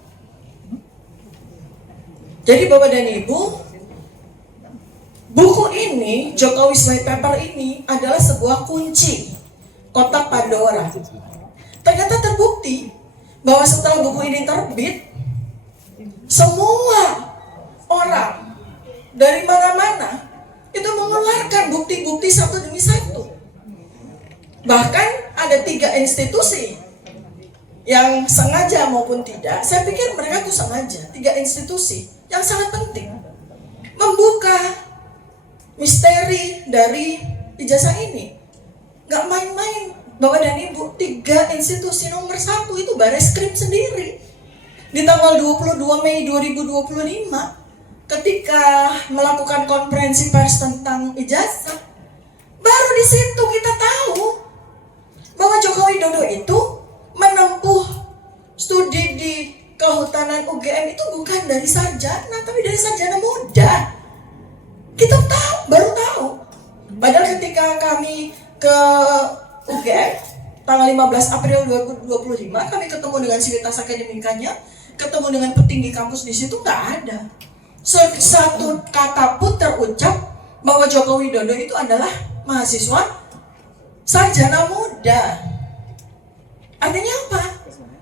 Jadi Bapak dan Ibu, buku ini, Jokowi's White Paper ini adalah sebuah kunci kotak Pandora. Ternyata terbukti bahwa setelah buku ini terbit, semua orang dari mana-mana itu mengeluarkan bukti-bukti satu demi satu. Bahkan ada 3 institusi yang sengaja maupun tidak, saya pikir mereka tuh sengaja, 3 institusi yang sangat penting membuka misteri dari ijazah ini. Gak main-main Bapak dan Ibu, 3 institusi nomor 1 itu Bareskrim sendiri. Di tanggal 22 Mei 2025 ketika melakukan konferensi pers tentang ijazah, baru di situ kita tahu bahwa Joko Widodo itu menempuh studi di kehutanan UGM itu bukan dari sarjana, tapi dari sarjana muda. Kita tahu, baru tahu. Padahal ketika kami ke UGM tanggal 15 April 2025, kami ketemu dengan sivitas akademikanya, ketemu dengan petinggi kampus di situ, nggak ada satu kata pun terucap bahwa Joko Widodo itu adalah mahasiswa sarjana muda. Artinya apa?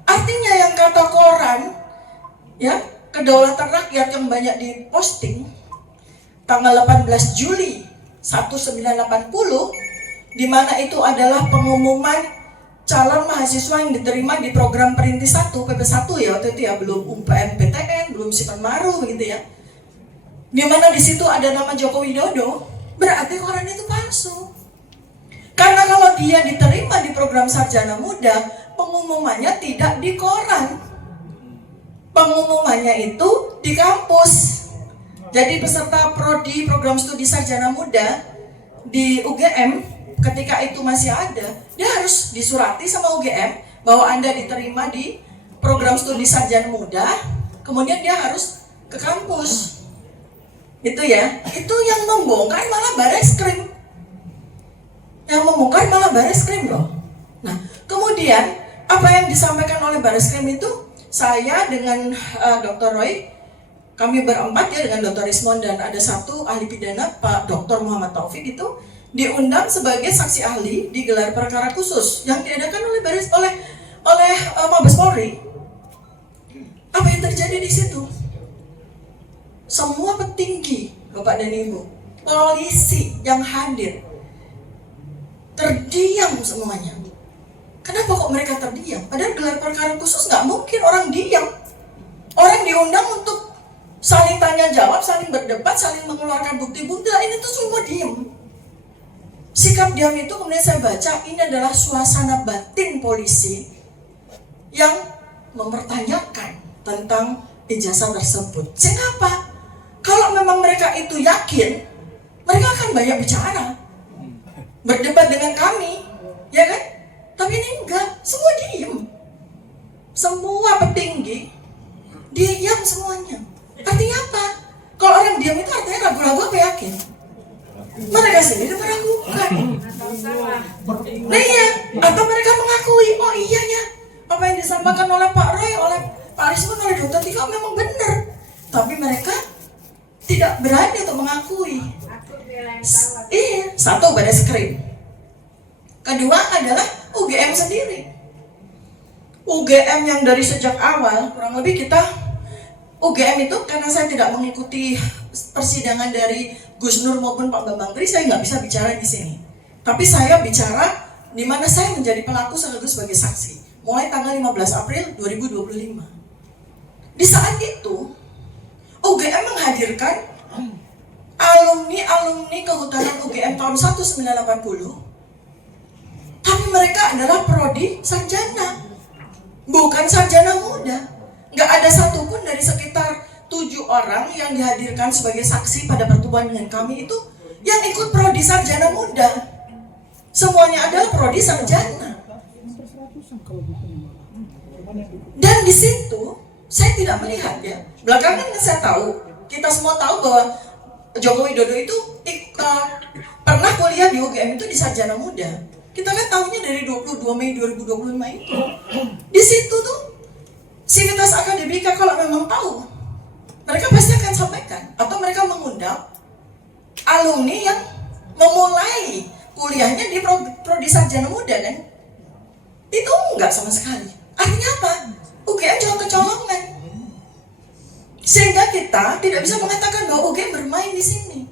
Artinya yang kata koran, ya, Kedaulatan Rakyat yang banyak diposting tanggal 18 Juli 1980, di mana itu adalah pengumuman calon mahasiswa yang diterima di program Perintis 1, PP1 ya waktu itu ya, belum UMPTN, belum Sipan Maru begitu ya. Di mana di situ ada nama Joko Widodo, berarti koran itu palsu. Karena kalau dia diterima di program sarjana muda, pengumumannya tidak di koran. Pengumumannya itu di kampus. Jadi peserta prodi program studi sarjana muda di UGM ketika itu masih ada, dia harus disurati sama UGM bahwa Anda diterima di program studi sarjana muda, kemudian dia harus ke kampus. Itu ya, itu yang membongkar malah Bareskrim. Yang membongkar malah Bareskrim loh. Nah, kemudian Apa yang disampaikan oleh Barreskrim itu, saya dengan Dr. Roy, kami berempat ya dengan Dr. Rismon dan ada satu ahli pidana, Pak Dr. Muhammad Taufik itu diundang sebagai saksi ahli di gelar perkara khusus yang diadakan oleh Mabes Polri. Apa yang terjadi di situ? Semua petinggi, Bapak dan Ibu, polisi yang hadir terdiam semuanya. Kenapa kok mereka terdiam? Padahal gelar perkara khusus nggak mungkin orang diam. Orang diundang untuk saling tanya jawab, saling berdebat, saling mengeluarkan bukti-bukti. Ini tuh semua diam. Sikap diam itu kemudian saya baca ini adalah suasana batin polisi yang mempertanyakan tentang ijazah tersebut. Kenapa? Kalau memang mereka itu yakin, mereka akan banyak bicara, berdebat dengan kami, ya kan? Tapi ini enggak, semua diem. Semua petinggi diam semuanya. Artinya apa? Kalau orang diam itu artinya ragu-ragu apa yakin? Mereka sendiri meragukan. Nah iya, atau mereka mengakui, oh iya ya, apa yang disampaikan oleh Pak Roy, oleh Pak Rismon, oleh Dr. Tika memang benar. Tapi mereka tidak berani untuk mengakui. Iya, satu Barreskrim. Kedua adalah UGM sendiri. UGM yang dari sejak awal, kurang lebih kita UGM itu karena saya tidak mengikuti persidangan dari Gus Nur maupun Pak Bambang Tri, saya nggak bisa bicara di sini. Tapi saya bicara di mana saya menjadi pelaku sekaligus sebagai saksi. Mulai tanggal 15 April 2025. Di saat itu, UGM menghadirkan alumni kehutanan UGM tahun 1980. Tapi mereka adalah prodi sarjana, bukan sarjana muda. Nggak ada satupun dari sekitar 7 orang yang dihadirkan sebagai saksi pada pertemuan dengan kami itu yang ikut prodi sarjana muda. Semuanya adalah prodi sarjana. Dan di situ saya tidak melihat ya. Belakangan saya tahu, kita semua tahu bahwa Joko Widodo itu pernah kuliah di UGM itu di sarjana muda. Kita kan tahunya dari 22 Mei 2025 itu. Di situ tuh Sivitas Akademika kalau memang tahu, mereka pasti akan sampaikan atau mereka mengundang alumni yang memulai kuliahnya di prodi sarjana muda kan. Itu enggak sama sekali. Artinya apa? UGM jangan kecolongan. Sehingga kita tidak bisa mengatakan bahwa UGM bermain di sini.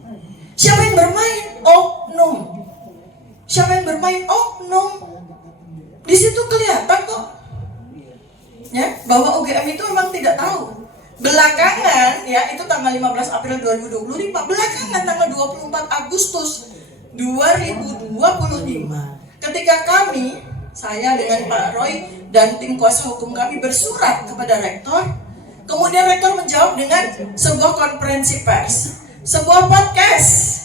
Siapa yang bermain? Oknum. Siapa yang bermain? Oknum. Di situ kelihatan kok, ya, bahwa UGM itu memang tidak tahu. Belakangan, ya, itu tanggal 15 April 2025. Belakangan tanggal 24 Agustus 2025, ketika kami, saya dengan Pak Roy dan tim kuasa hukum kami bersurat kepada rektor. Kemudian rektor menjawab dengan sebuah konferensi pers, sebuah podcast.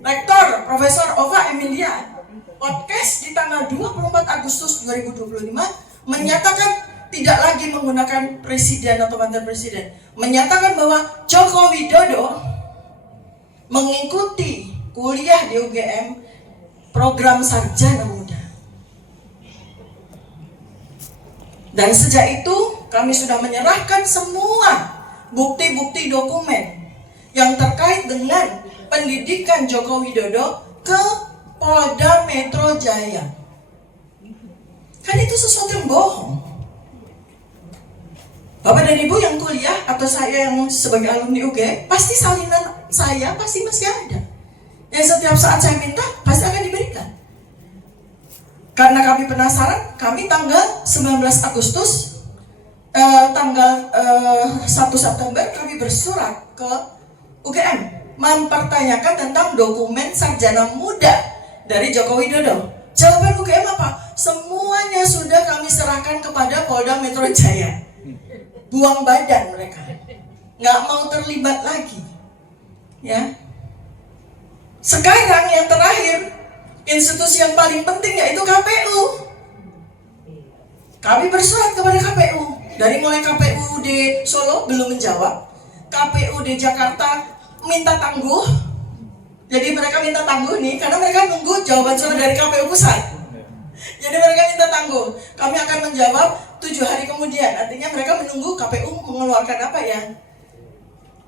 Rektor Profesor Ova Emilia podcast di tanggal 24 Agustus 2025 menyatakan tidak lagi menggunakan presiden atau mantan presiden, menyatakan bahwa Joko Widodo mengikuti kuliah di UGM program sarjana muda. Dan sejak itu kami sudah menyerahkan semua bukti-bukti dokumen yang terkait dengan pendidikan Joko Widodo ke Polda Metro Jaya. Kan itu sesuatu yang bohong. Bapak dan Ibu yang kuliah atau saya yang sebagai alumni UGM, pasti salinan saya pasti masih ada. Yang setiap saat saya minta pasti akan diberikan. Karena kami penasaran, kami tanggal 19 Agustus tanggal 1 September kami bersurat ke UGM mempertanyakan tentang dokumen sarjana muda dari Joko Widodo. Jawaban UGM apa? Semuanya sudah kami serahkan kepada Polda Metro Jaya. Buang badan mereka, nggak mau terlibat lagi. Ya. Sekarang yang terakhir, institusi yang paling penting yaitu KPU. Kami bersurat kepada KPU. Dari mulai KPU di Solo belum menjawab, KPU di Jakarta minta tangguh. Jadi mereka minta tangguh nih karena mereka nunggu jawaban surat dari KPU pusat. Jadi mereka minta tangguh. Kami akan menjawab 7 hari kemudian. Artinya mereka menunggu KPU mengeluarkan apa ya?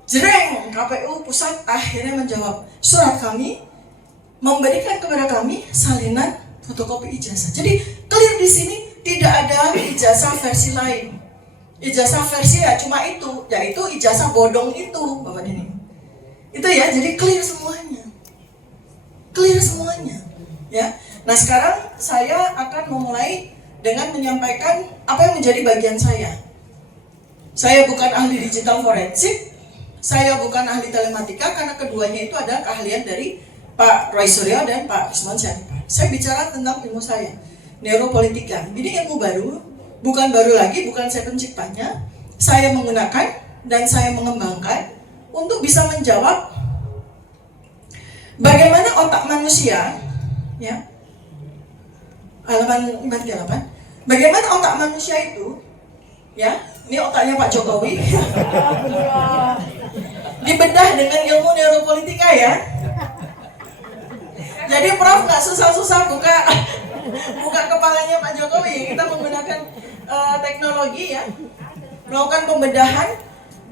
Jreng, KPU pusat akhirnya menjawab surat kami, memberikan kepada kami salinan fotokopi ijazah. Jadi clear di sini tidak ada ijazah versi lain. Ijazah versi ya cuma itu, yaitu ijazah bodong itu, Bapak Deni. Itu ya, jadi clear semuanya. Clear semuanya, ya. Nah, sekarang saya akan memulai dengan menyampaikan apa yang menjadi bagian saya. Saya bukan ahli digital forensik, saya bukan ahli telematika, karena keduanya itu adalah keahlian dari Pak Roy Suryo dan Pak Isman Syarifah. Saya bicara tentang ilmu saya, neuropolitika. Ini ilmu baru, bukan baru lagi, bukan saya penciptanya. Saya menggunakan dan saya mengembangkan untuk bisa menjawab bagaimana otak manusia, ya, halaman 48. Bagaimana otak manusia itu, ya, ini otaknya Pak Jokowi, dibedah dengan ilmu neuropolitika ya. Jadi Prof nggak susah-susah buka kepalanya Pak Jokowi. Kita menggunakan teknologi ya, melakukan pembedahan.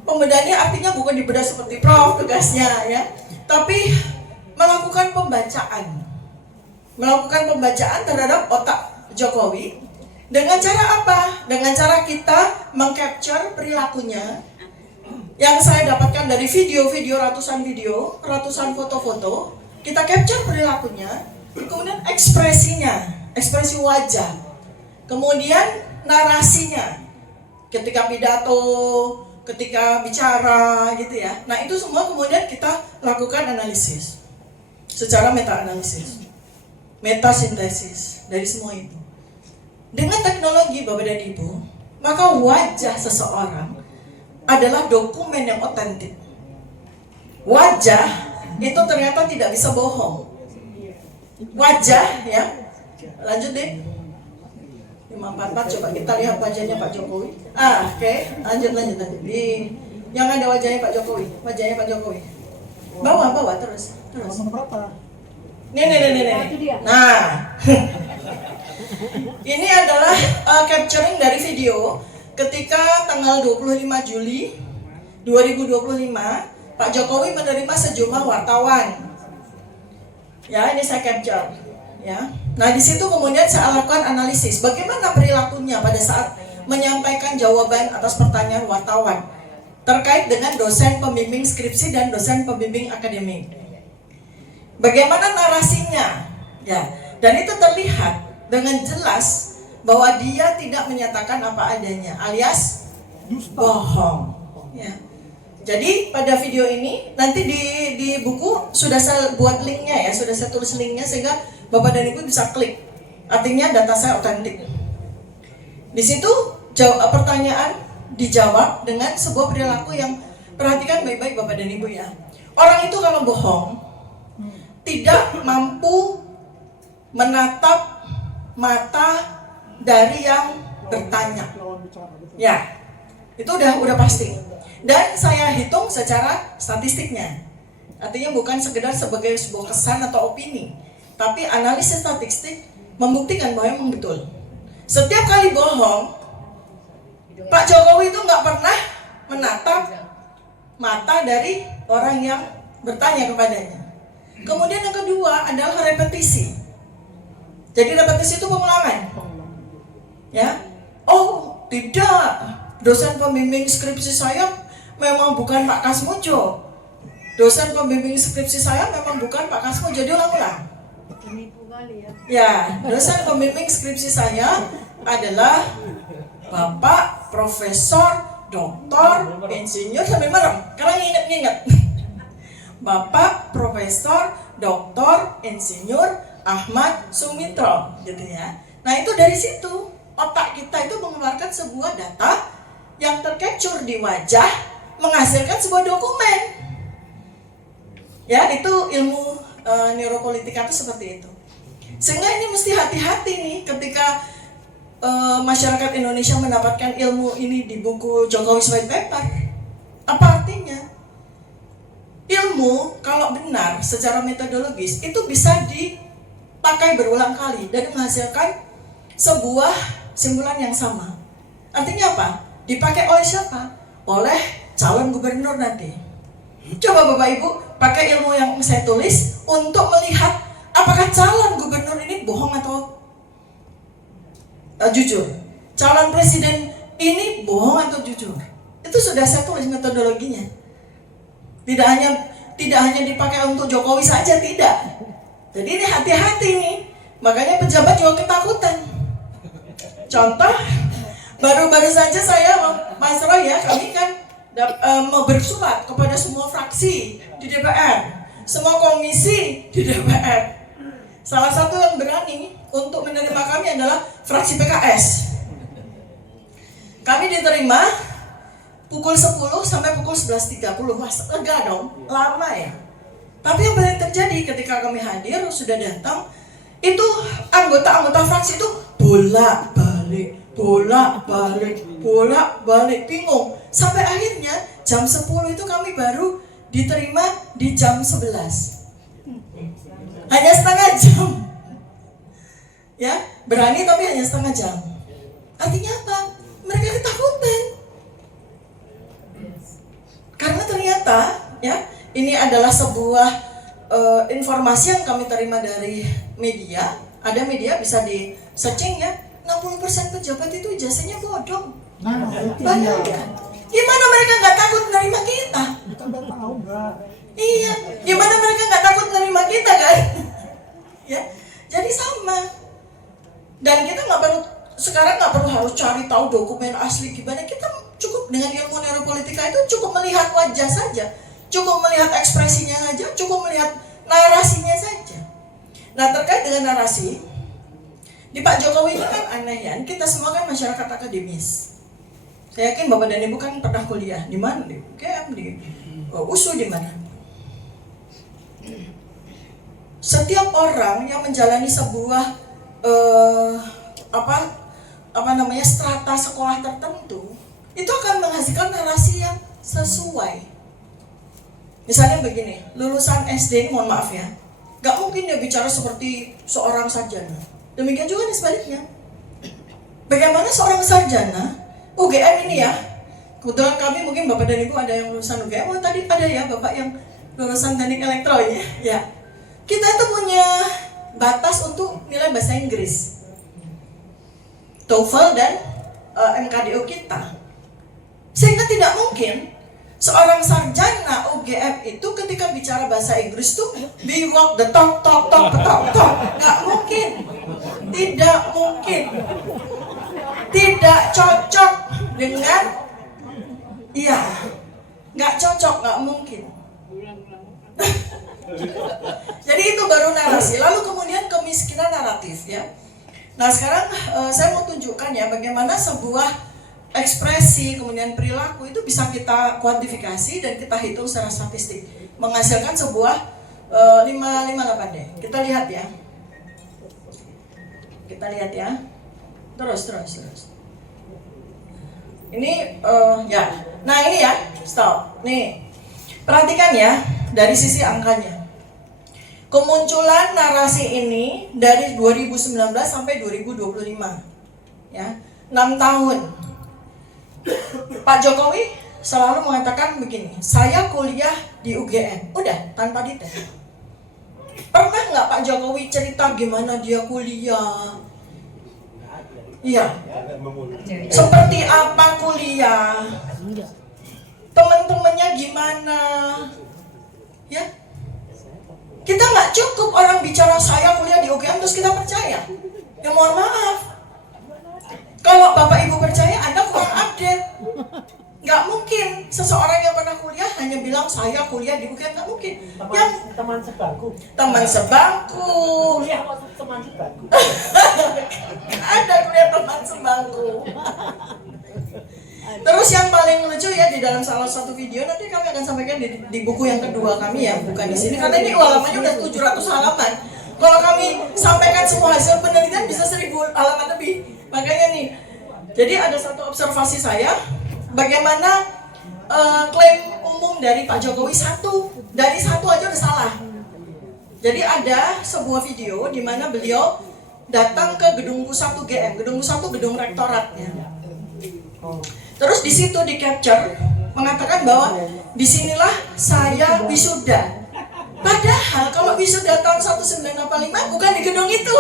Pembedahannya artinya bukan dibedah seperti Prof tugasnya ya, tapi melakukan pembacaan. Melakukan pembacaan terhadap otak Jokowi dengan cara apa? Dengan cara kita mengcapture perilakunya yang saya dapatkan dari ratusan foto-foto. Kita capture perilakunya, kemudian ekspresinya, ekspresi wajah, kemudian narasinya, ketika pidato, ketika bicara gitu ya. Nah itu semua kemudian kita lakukan analisis secara meta-analisis, metasintesis dari semua itu. Dengan teknologi Bapak dan Ibu, maka wajah seseorang adalah dokumen yang otentik. Wajah itu ternyata tidak bisa bohong. Wajah ya, lanjut deh. 544, coba kita lihat wajahnya Pak Jokowi. Oke. Lanjut. Di yang ada wajahnya Pak Jokowi, Bawa terus. Nih. Nah, ini adalah capturing dari video ketika tanggal 25 Juli 2025 Pak Jokowi menerima sejumlah wartawan. Ya, ini saya capture. Ya. Nah, di situ kemudian saya lakukan analisis bagaimana perilakunya pada saat menyampaikan jawaban atas pertanyaan wartawan terkait dengan dosen pembimbing skripsi dan dosen pembimbing akademik. Bagaimana narasinya? Ya, dan itu terlihat dengan jelas bahwa dia tidak menyatakan apa adanya, alias bohong. Ya. Jadi pada video ini nanti di buku sudah saya buat linknya ya, sudah saya tulis linknya sehingga Bapak dan Ibu bisa klik. Artinya data saya otentik. Di situ pertanyaan dijawab dengan sebuah perilaku yang perhatikan baik-baik Bapak dan Ibu ya. Orang itu kalau bohong tidak mampu menatap mata dari yang bertanya. Ya, itu udah pasti. Dan saya hitung secara statistiknya. Artinya bukan sekedar sebagai sebuah kesan atau opini, tapi analisis statistik membuktikan bahwa memang betul. Setiap kali bohong, Pak Jokowi itu nggak pernah menatap mata dari orang yang bertanya kepadanya. Kemudian yang kedua adalah repetisi. Jadi repetisi itu pengulangan. Ya, oh tidak, dosen pembimbing skripsi saya memang bukan Pak Kasmujo. Dosen pembimbing skripsi saya memang bukan Pak Kasmujo. Jadi ulang-ulang. Ya, dosen pembimbing skripsi saya adalah Bapak Profesor Doktor Insinyur sambil merem. Karena ingat. Bapak Profesor Doktor Insinyur Ahmad Sumitro, gitu ya. Nah itu dari situ otak kita itu mengeluarkan sebuah data yang tercapture di wajah, menghasilkan sebuah dokumen. Ya, itu ilmu neuropolitika itu seperti itu. Sehingga ini mesti hati-hati nih ketika masyarakat Indonesia mendapatkan ilmu ini di buku Jokowi's White Paper. Apa artinya? Ilmu kalau benar secara metodologis itu bisa dipakai berulang kali dan menghasilkan sebuah simpulan yang sama. Artinya apa? Dipakai oleh siapa? Oleh calon gubernur nanti. Coba Bapak Ibu pakai ilmu yang saya tulis untuk melihat apakah calon gubernur ini bohong atau jujur. Calon presiden ini bohong atau jujur. Itu sudah saya tulis metodologinya. Tidak hanya dipakai untuk Jokowi saja, tidak. Jadi ini hati-hati nih. Makanya pejabat juga ketakutan. Contoh, baru-baru saja saya, Mas Roy ya, kami kan mau bersurat kepada semua fraksi di DPR, semua komisi di DPR. Salah satu yang berani untuk menerima kami adalah fraksi PKS. Kami diterima pukul 10 sampai pukul 11.30. Mas, lega dong, lama ya. Tapi yang paling terjadi ketika kami hadir, sudah datang, itu anggota-anggota fraksi itu bolak-balik, bingung. Sampai akhirnya jam 10 itu kami baru diterima di jam 11. Hanya setengah jam. Ya, berani tapi hanya setengah jam. Artinya apa? Mereka ketakutan. Karena ternyata ya, ini adalah sebuah informasi yang kami terima dari media. Ada media bisa di searching ya, 60% pejabat itu ijazahnya bodong. Bayangkan. Gimana mereka nggak takut menerima kita? Iya, gimana mereka nggak takut menerima kita kan? Ya, jadi sama. Dan kita sekarang nggak perlu harus cari tahu dokumen asli gimana. Kita cukup dengan ilmu neuropolitika itu cukup melihat wajah saja, cukup melihat ekspresinya saja, cukup melihat narasinya saja. Nah, terkait dengan narasi, di Pak Jokowi ini kan aneh ya. Kita semua kan masyarakat akademis. Saya yakin Bapak dan Ibu kan pernah kuliah di mana? Di UGM, di USU, di mana? Setiap orang yang menjalani sebuah strata sekolah tertentu itu akan menghasilkan narasi yang sesuai. Misalnya begini, lulusan SD, mohon maaf ya, gak mungkin dia bicara seperti seorang sarjana. Demikian juga sebaliknya. Bagaimana seorang sarjana UGM ini ya, kebetulan kami mungkin Bapak dan Ibu ada yang lulusan UGM, oh tadi ada ya Bapak yang lulusan teknik elektro ya. Kita itu punya batas untuk nilai bahasa Inggris, TOEFL dan MKDO kita. Sehingga tidak mungkin seorang sarjana UGM itu ketika bicara bahasa Inggris tuh be walk the talk. Nggak mungkin. Tidak mungkin. Tidak cocok dengan nggak cocok, nggak mungkin. Jadi itu baru narasi. Lalu kemudian kemiskinan naratif ya. Nah sekarang saya mau tunjukkan ya bagaimana sebuah ekspresi kemudian perilaku itu bisa kita kuantifikasi dan kita hitung secara statistik, menghasilkan sebuah 558 deh. Kita lihat ya. Terus. Ini ya. Nah ini ya, stop. Nih, perhatikan ya dari sisi angkanya. Kemunculan narasi ini dari 2019 sampai 2025, ya, 6 tahun. Pak Jokowi selalu mengatakan begini, saya kuliah di UGM, udah tanpa dites. Pernah nggak Pak Jokowi cerita gimana dia kuliah? Iya. Seperti apa kuliah? Teman-temannya gimana? Ya. Kita nggak cukup orang bicara saya kuliah di UGM terus kita percaya. Ya mohon maaf. Kalau Bapak Ibu percaya, Anda kurang update. Nggak mungkin seseorang yang pernah kuliah hanya bilang saya kuliah di UGM, nggak mungkin. Teman sebangku. Kuliah waktu teman sebangku. Ada kuliah teman sebangku. Terus yang paling lucu ya di dalam salah satu video nanti kami akan sampaikan di buku yang kedua kami ya, bukan di sini karena ini halamannya udah 700 halaman. Kalau kami sampaikan semua hasil penelitian bisa 1000 halaman lebih. Makanya nih, jadi ada satu observasi saya bagaimana klaim umum dari Pak Jokowi dari satu aja udah salah. Jadi ada sebuah video di mana beliau datang ke gedung pusat UGM. Gedung pusat gedung rektoratnya. Terus di situ di capture mengatakan bahwa disinilah saya wisuda. Padahal kalau wisuda tahun 1985 bukan di gedung itu,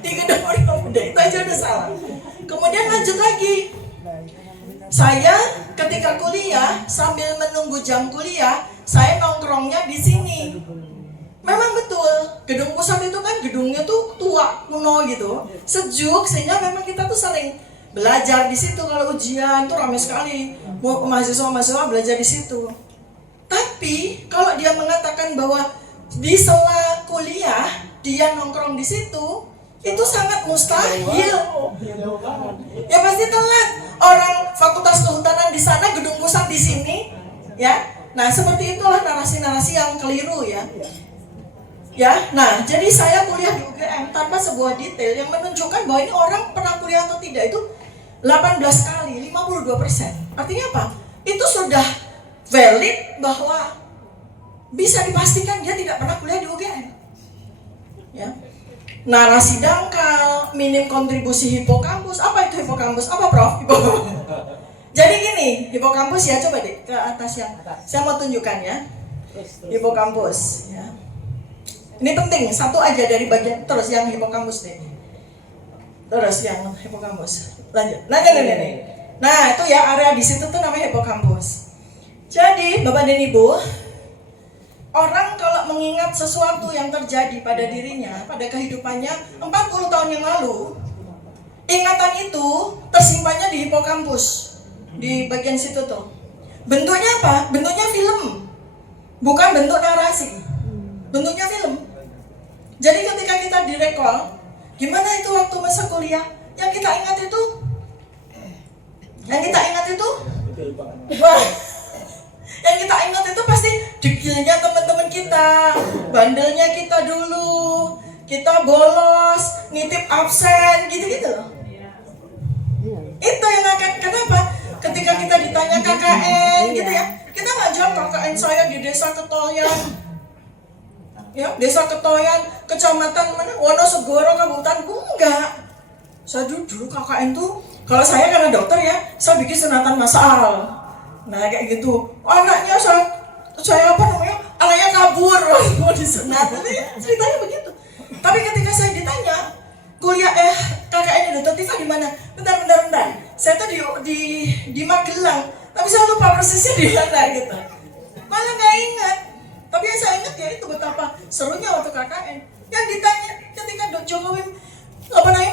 di gedung Pemuda, itu aja udah salah. Kemudian lanjut lagi, saya ketika kuliah sambil menunggu jam kuliah, saya nongkrongnya di sini. Memang betul, gedung pusat itu kan gedungnya tuh tua, kuno gitu, sejuk, sehingga memang kita tuh sering belajar di situ. Kalau ujian tuh ramai sekali, mahasiswa belajar di situ. Tapi kalau dia mengatakan bahwa di sela kuliah dia nongkrong di situ, itu sangat mustahil. Ya pasti telat. Orang fakultas kehutanan di sana, gedung pusat di sini, ya. Nah seperti itulah narasi-narasi yang keliru ya. Ya, nah jadi saya kuliah di UGM tanpa sebuah detail yang menunjukkan bahwa ini orang pernah kuliah atau tidak itu 18 kali, 52%. Artinya apa? Itu sudah valid bahwa bisa dipastikan dia tidak pernah kuliah di UGM. Ya. Narasi dangkal, minim kontribusi hipokampus. Apa itu hipokampus? Apa Prof? Jadi gini, hipokampus ya, coba deh ke atas yang saya mau tunjukkan ya. Hipokampus ya. Ini penting, satu aja dari bagian terus yang hipokampus deh. Terus yang hipokampus. Lanjut. Nah, itu ya area di situ tuh namanya hipokampus. Jadi, Bapak dan Ibu, orang kalau mengingat sesuatu yang terjadi pada dirinya, pada kehidupannya 40 tahun yang lalu, ingatan itu tersimpannya di hipokampus, di bagian situ tuh. Bentuknya apa? Bentuknya film, bukan bentuk narasi. Bentuknya film. Jadi ketika kita direkol, gimana itu waktu masa kuliah? Yang kita ingat itu? Wah, yang kita ingat itu pasti degilnya teman-teman kita, bandelnya kita dulu, kita bolos, nitip absen, gitu-gitu loh. Itu yang akan, kenapa? Ketika kita ditanya KKN gitu ya, kita nggak jawab KKN saya di desa Ketoyan, ya desa Ketoyan, kecamatan mana, Wonosegoro, Kabupaten, enggak. Saya dulu KKN tuh, kalau saya karena dokter ya, saya bikin sunatan massal. Nah kayak gitu, anaknya anaknya kabur mau disunat, ceritanya begitu. Tapi ketika saya ditanya, kuliah KKN Dokter Tifa di mana? Bentar. Saya tuh di Magelang, tapi saya lupa persisnya di mana gitu. Malah nggak ingat. Tapi yang saya ingat ya itu betapa serunya waktu KKN. Yang ditanya ketika Jokowi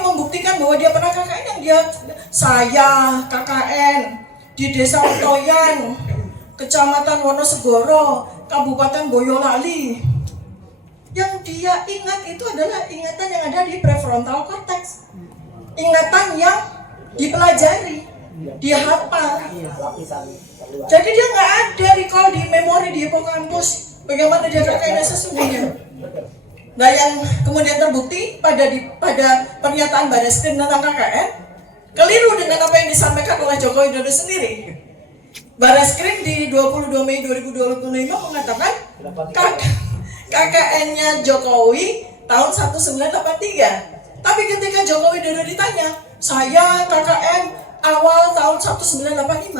membuktikan bahwa dia pernah KKN, yang saya KKN di desa Ketoyan, kecamatan Wonosegoro, Kabupaten Boyolali. Yang dia ingat itu adalah ingatan yang ada di prefrontal cortex, ingatan yang dipelajari, dia hafal. Jadi dia nggak ada recall di memori di hipokampus bagaimana dia KKN sesungguhnya. Nah yang kemudian terbukti pada pernyataan Barreskrim tentang KKN keliru dengan apa yang disampaikan oleh Jokowi Widodo sendiri. Barreskrim di 22 Mei 2025 mengatakan KKN-nya Jokowi tahun 1983. Tapi ketika Jokowi Widodo ditanya, saya KKN awal tahun 1985.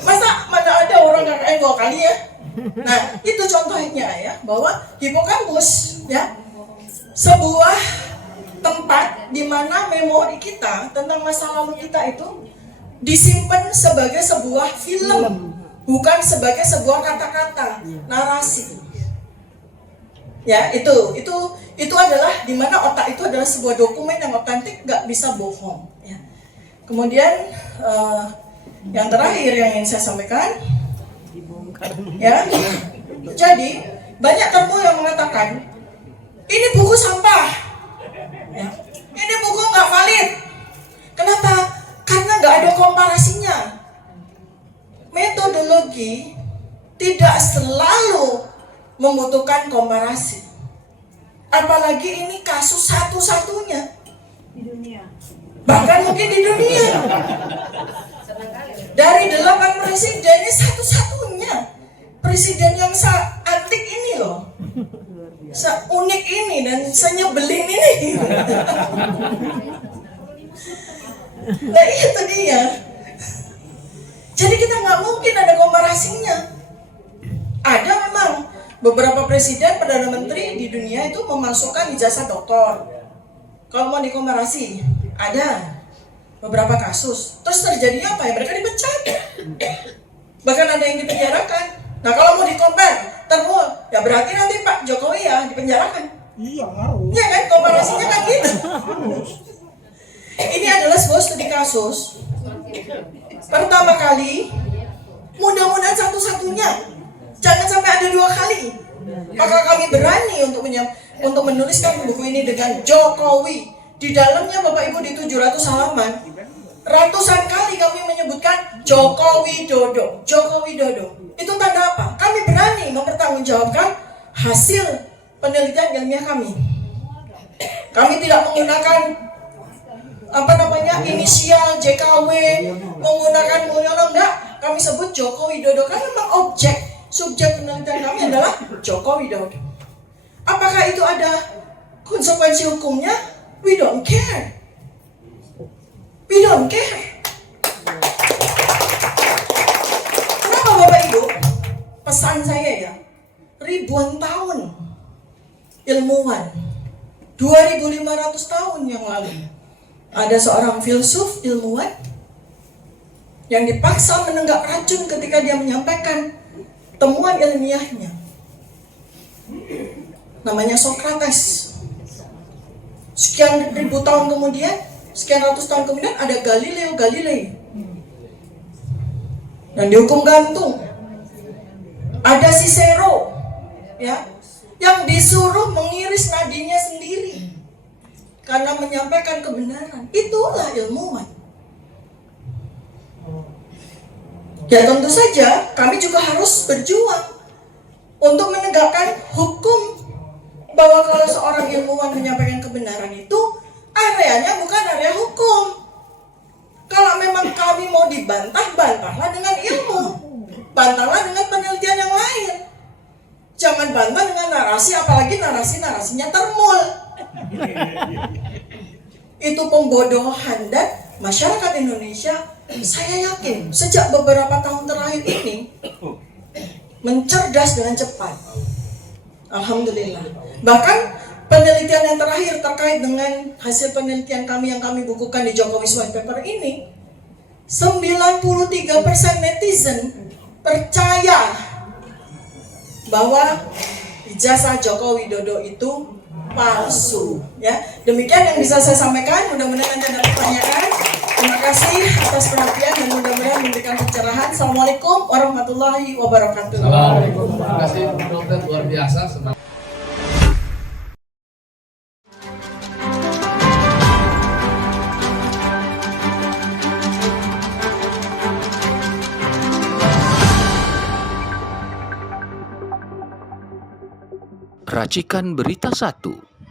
Masa mana ada orang KKN 2 kali ya? Nah, itu contohnya ya, bahwa hipokampus ya, sebuah tempat di mana memori kita tentang masa lalu kita itu disimpan sebagai sebuah film, bukan sebagai sebuah kata-kata, narasi. Ya, itu adalah di mana otak itu adalah sebuah dokumen yang otentik, nggak bisa bohong. Ya. Kemudian yang terakhir yang ingin saya sampaikan, ya, jadi banyak temu yang mengatakan ini buku sampah, ya. Ini buku nggak valid. Kenapa? Karena nggak ada komparasinya. Metodologi tidak selalu membutuhkan komparasi. Apalagi ini kasus satu-satunya di dunia. Bahkan mungkin di dunia. Dari 8 presiden ini satu-satunya presiden yang antik ini loh. Seunik ini dan senyebelin ini. Nah itu dia. Jadi kita nggak mungkin ada komparasinya. Ada memang beberapa presiden, perdana menteri di dunia itu memasukkan ijazah doktor. Kalau mau dikomparasi, ada beberapa kasus. Terus terjadinya apa ya? Mereka dipecat. Bahkan ada yang dipenjarakan. Nah kalau mau dikompar, ya berarti nanti Pak Jokowi ya dipenjarakan. Iya, harus. Iya kan, komparasinya kan gitu. Ini adalah sebuah studi kasus. Pertama kali, mudah-mudahan satu-satunya. Jangan sampai ada 2 kali. Maka kami berani untuk menuliskan buku ini dengan Jokowi. Di dalamnya Bapak Ibu di 700 halaman, ratusan kali kami menyebutkan Jokowi Dodo. Jokowi Dodo. Itu tanda apa? Kami berani mempertanggungjawabkan hasil penelitian ilmiah kami. Kami tidak menggunakan inisial JKW, menggunakan enggak. Kami sebut Jokowi Dodo karena memang subjek penelitian kami adalah Jokowi Dodo. Apakah itu ada konsekuensi hukumnya? We don't care. We don't care. Kenapa Bapak Ibu? Pesan saya ya, ribuan tahun ilmuwan, 2.500 tahun yang lalu, ada seorang filsuf ilmuwan yang dipaksa menenggak racun ketika dia menyampaikan temuan ilmiahnya. Namanya Socrates. Sekian ribu tahun kemudian, sekian ratus tahun kemudian ada Galileo Galilei yang dihukum gantung. Ada Cicero, ya, yang disuruh mengiris nadinya sendiri karena menyampaikan kebenaran. Itulah ilmuwan. Ya tentu saja kami juga harus berjuang untuk menegakkan hukum, bahwa kalau seorang ilmuwan menyampaikan kebenaran itu areanya bukan area hukum. Kalau memang kami mau dibantah, bantahlah dengan ilmu, bantahlah dengan penelitian yang lain. Jangan bantah dengan narasi, apalagi narasinya termul. Itu pembodohan. Dan masyarakat Indonesia, saya yakin sejak beberapa tahun terakhir ini mencerdas dengan cepat. Alhamdulillah. Bahkan penelitian yang terakhir terkait dengan hasil penelitian kami yang kami bukukan di Jokowi's White Paper ini, 93% netizen percaya bahwa ijazah Joko Widodo itu palsu. Ya, demikian yang bisa saya sampaikan. Mudah-mudahan nanti ada pertanyaan. Terima kasih atas perhatian dan mudah-mudahan memberikan pencerahan. Assalamualaikum warahmatullahi wabarakatuh. Assalamualaikum. Terima kasih dokter, luar biasa. Racikan Berita 1.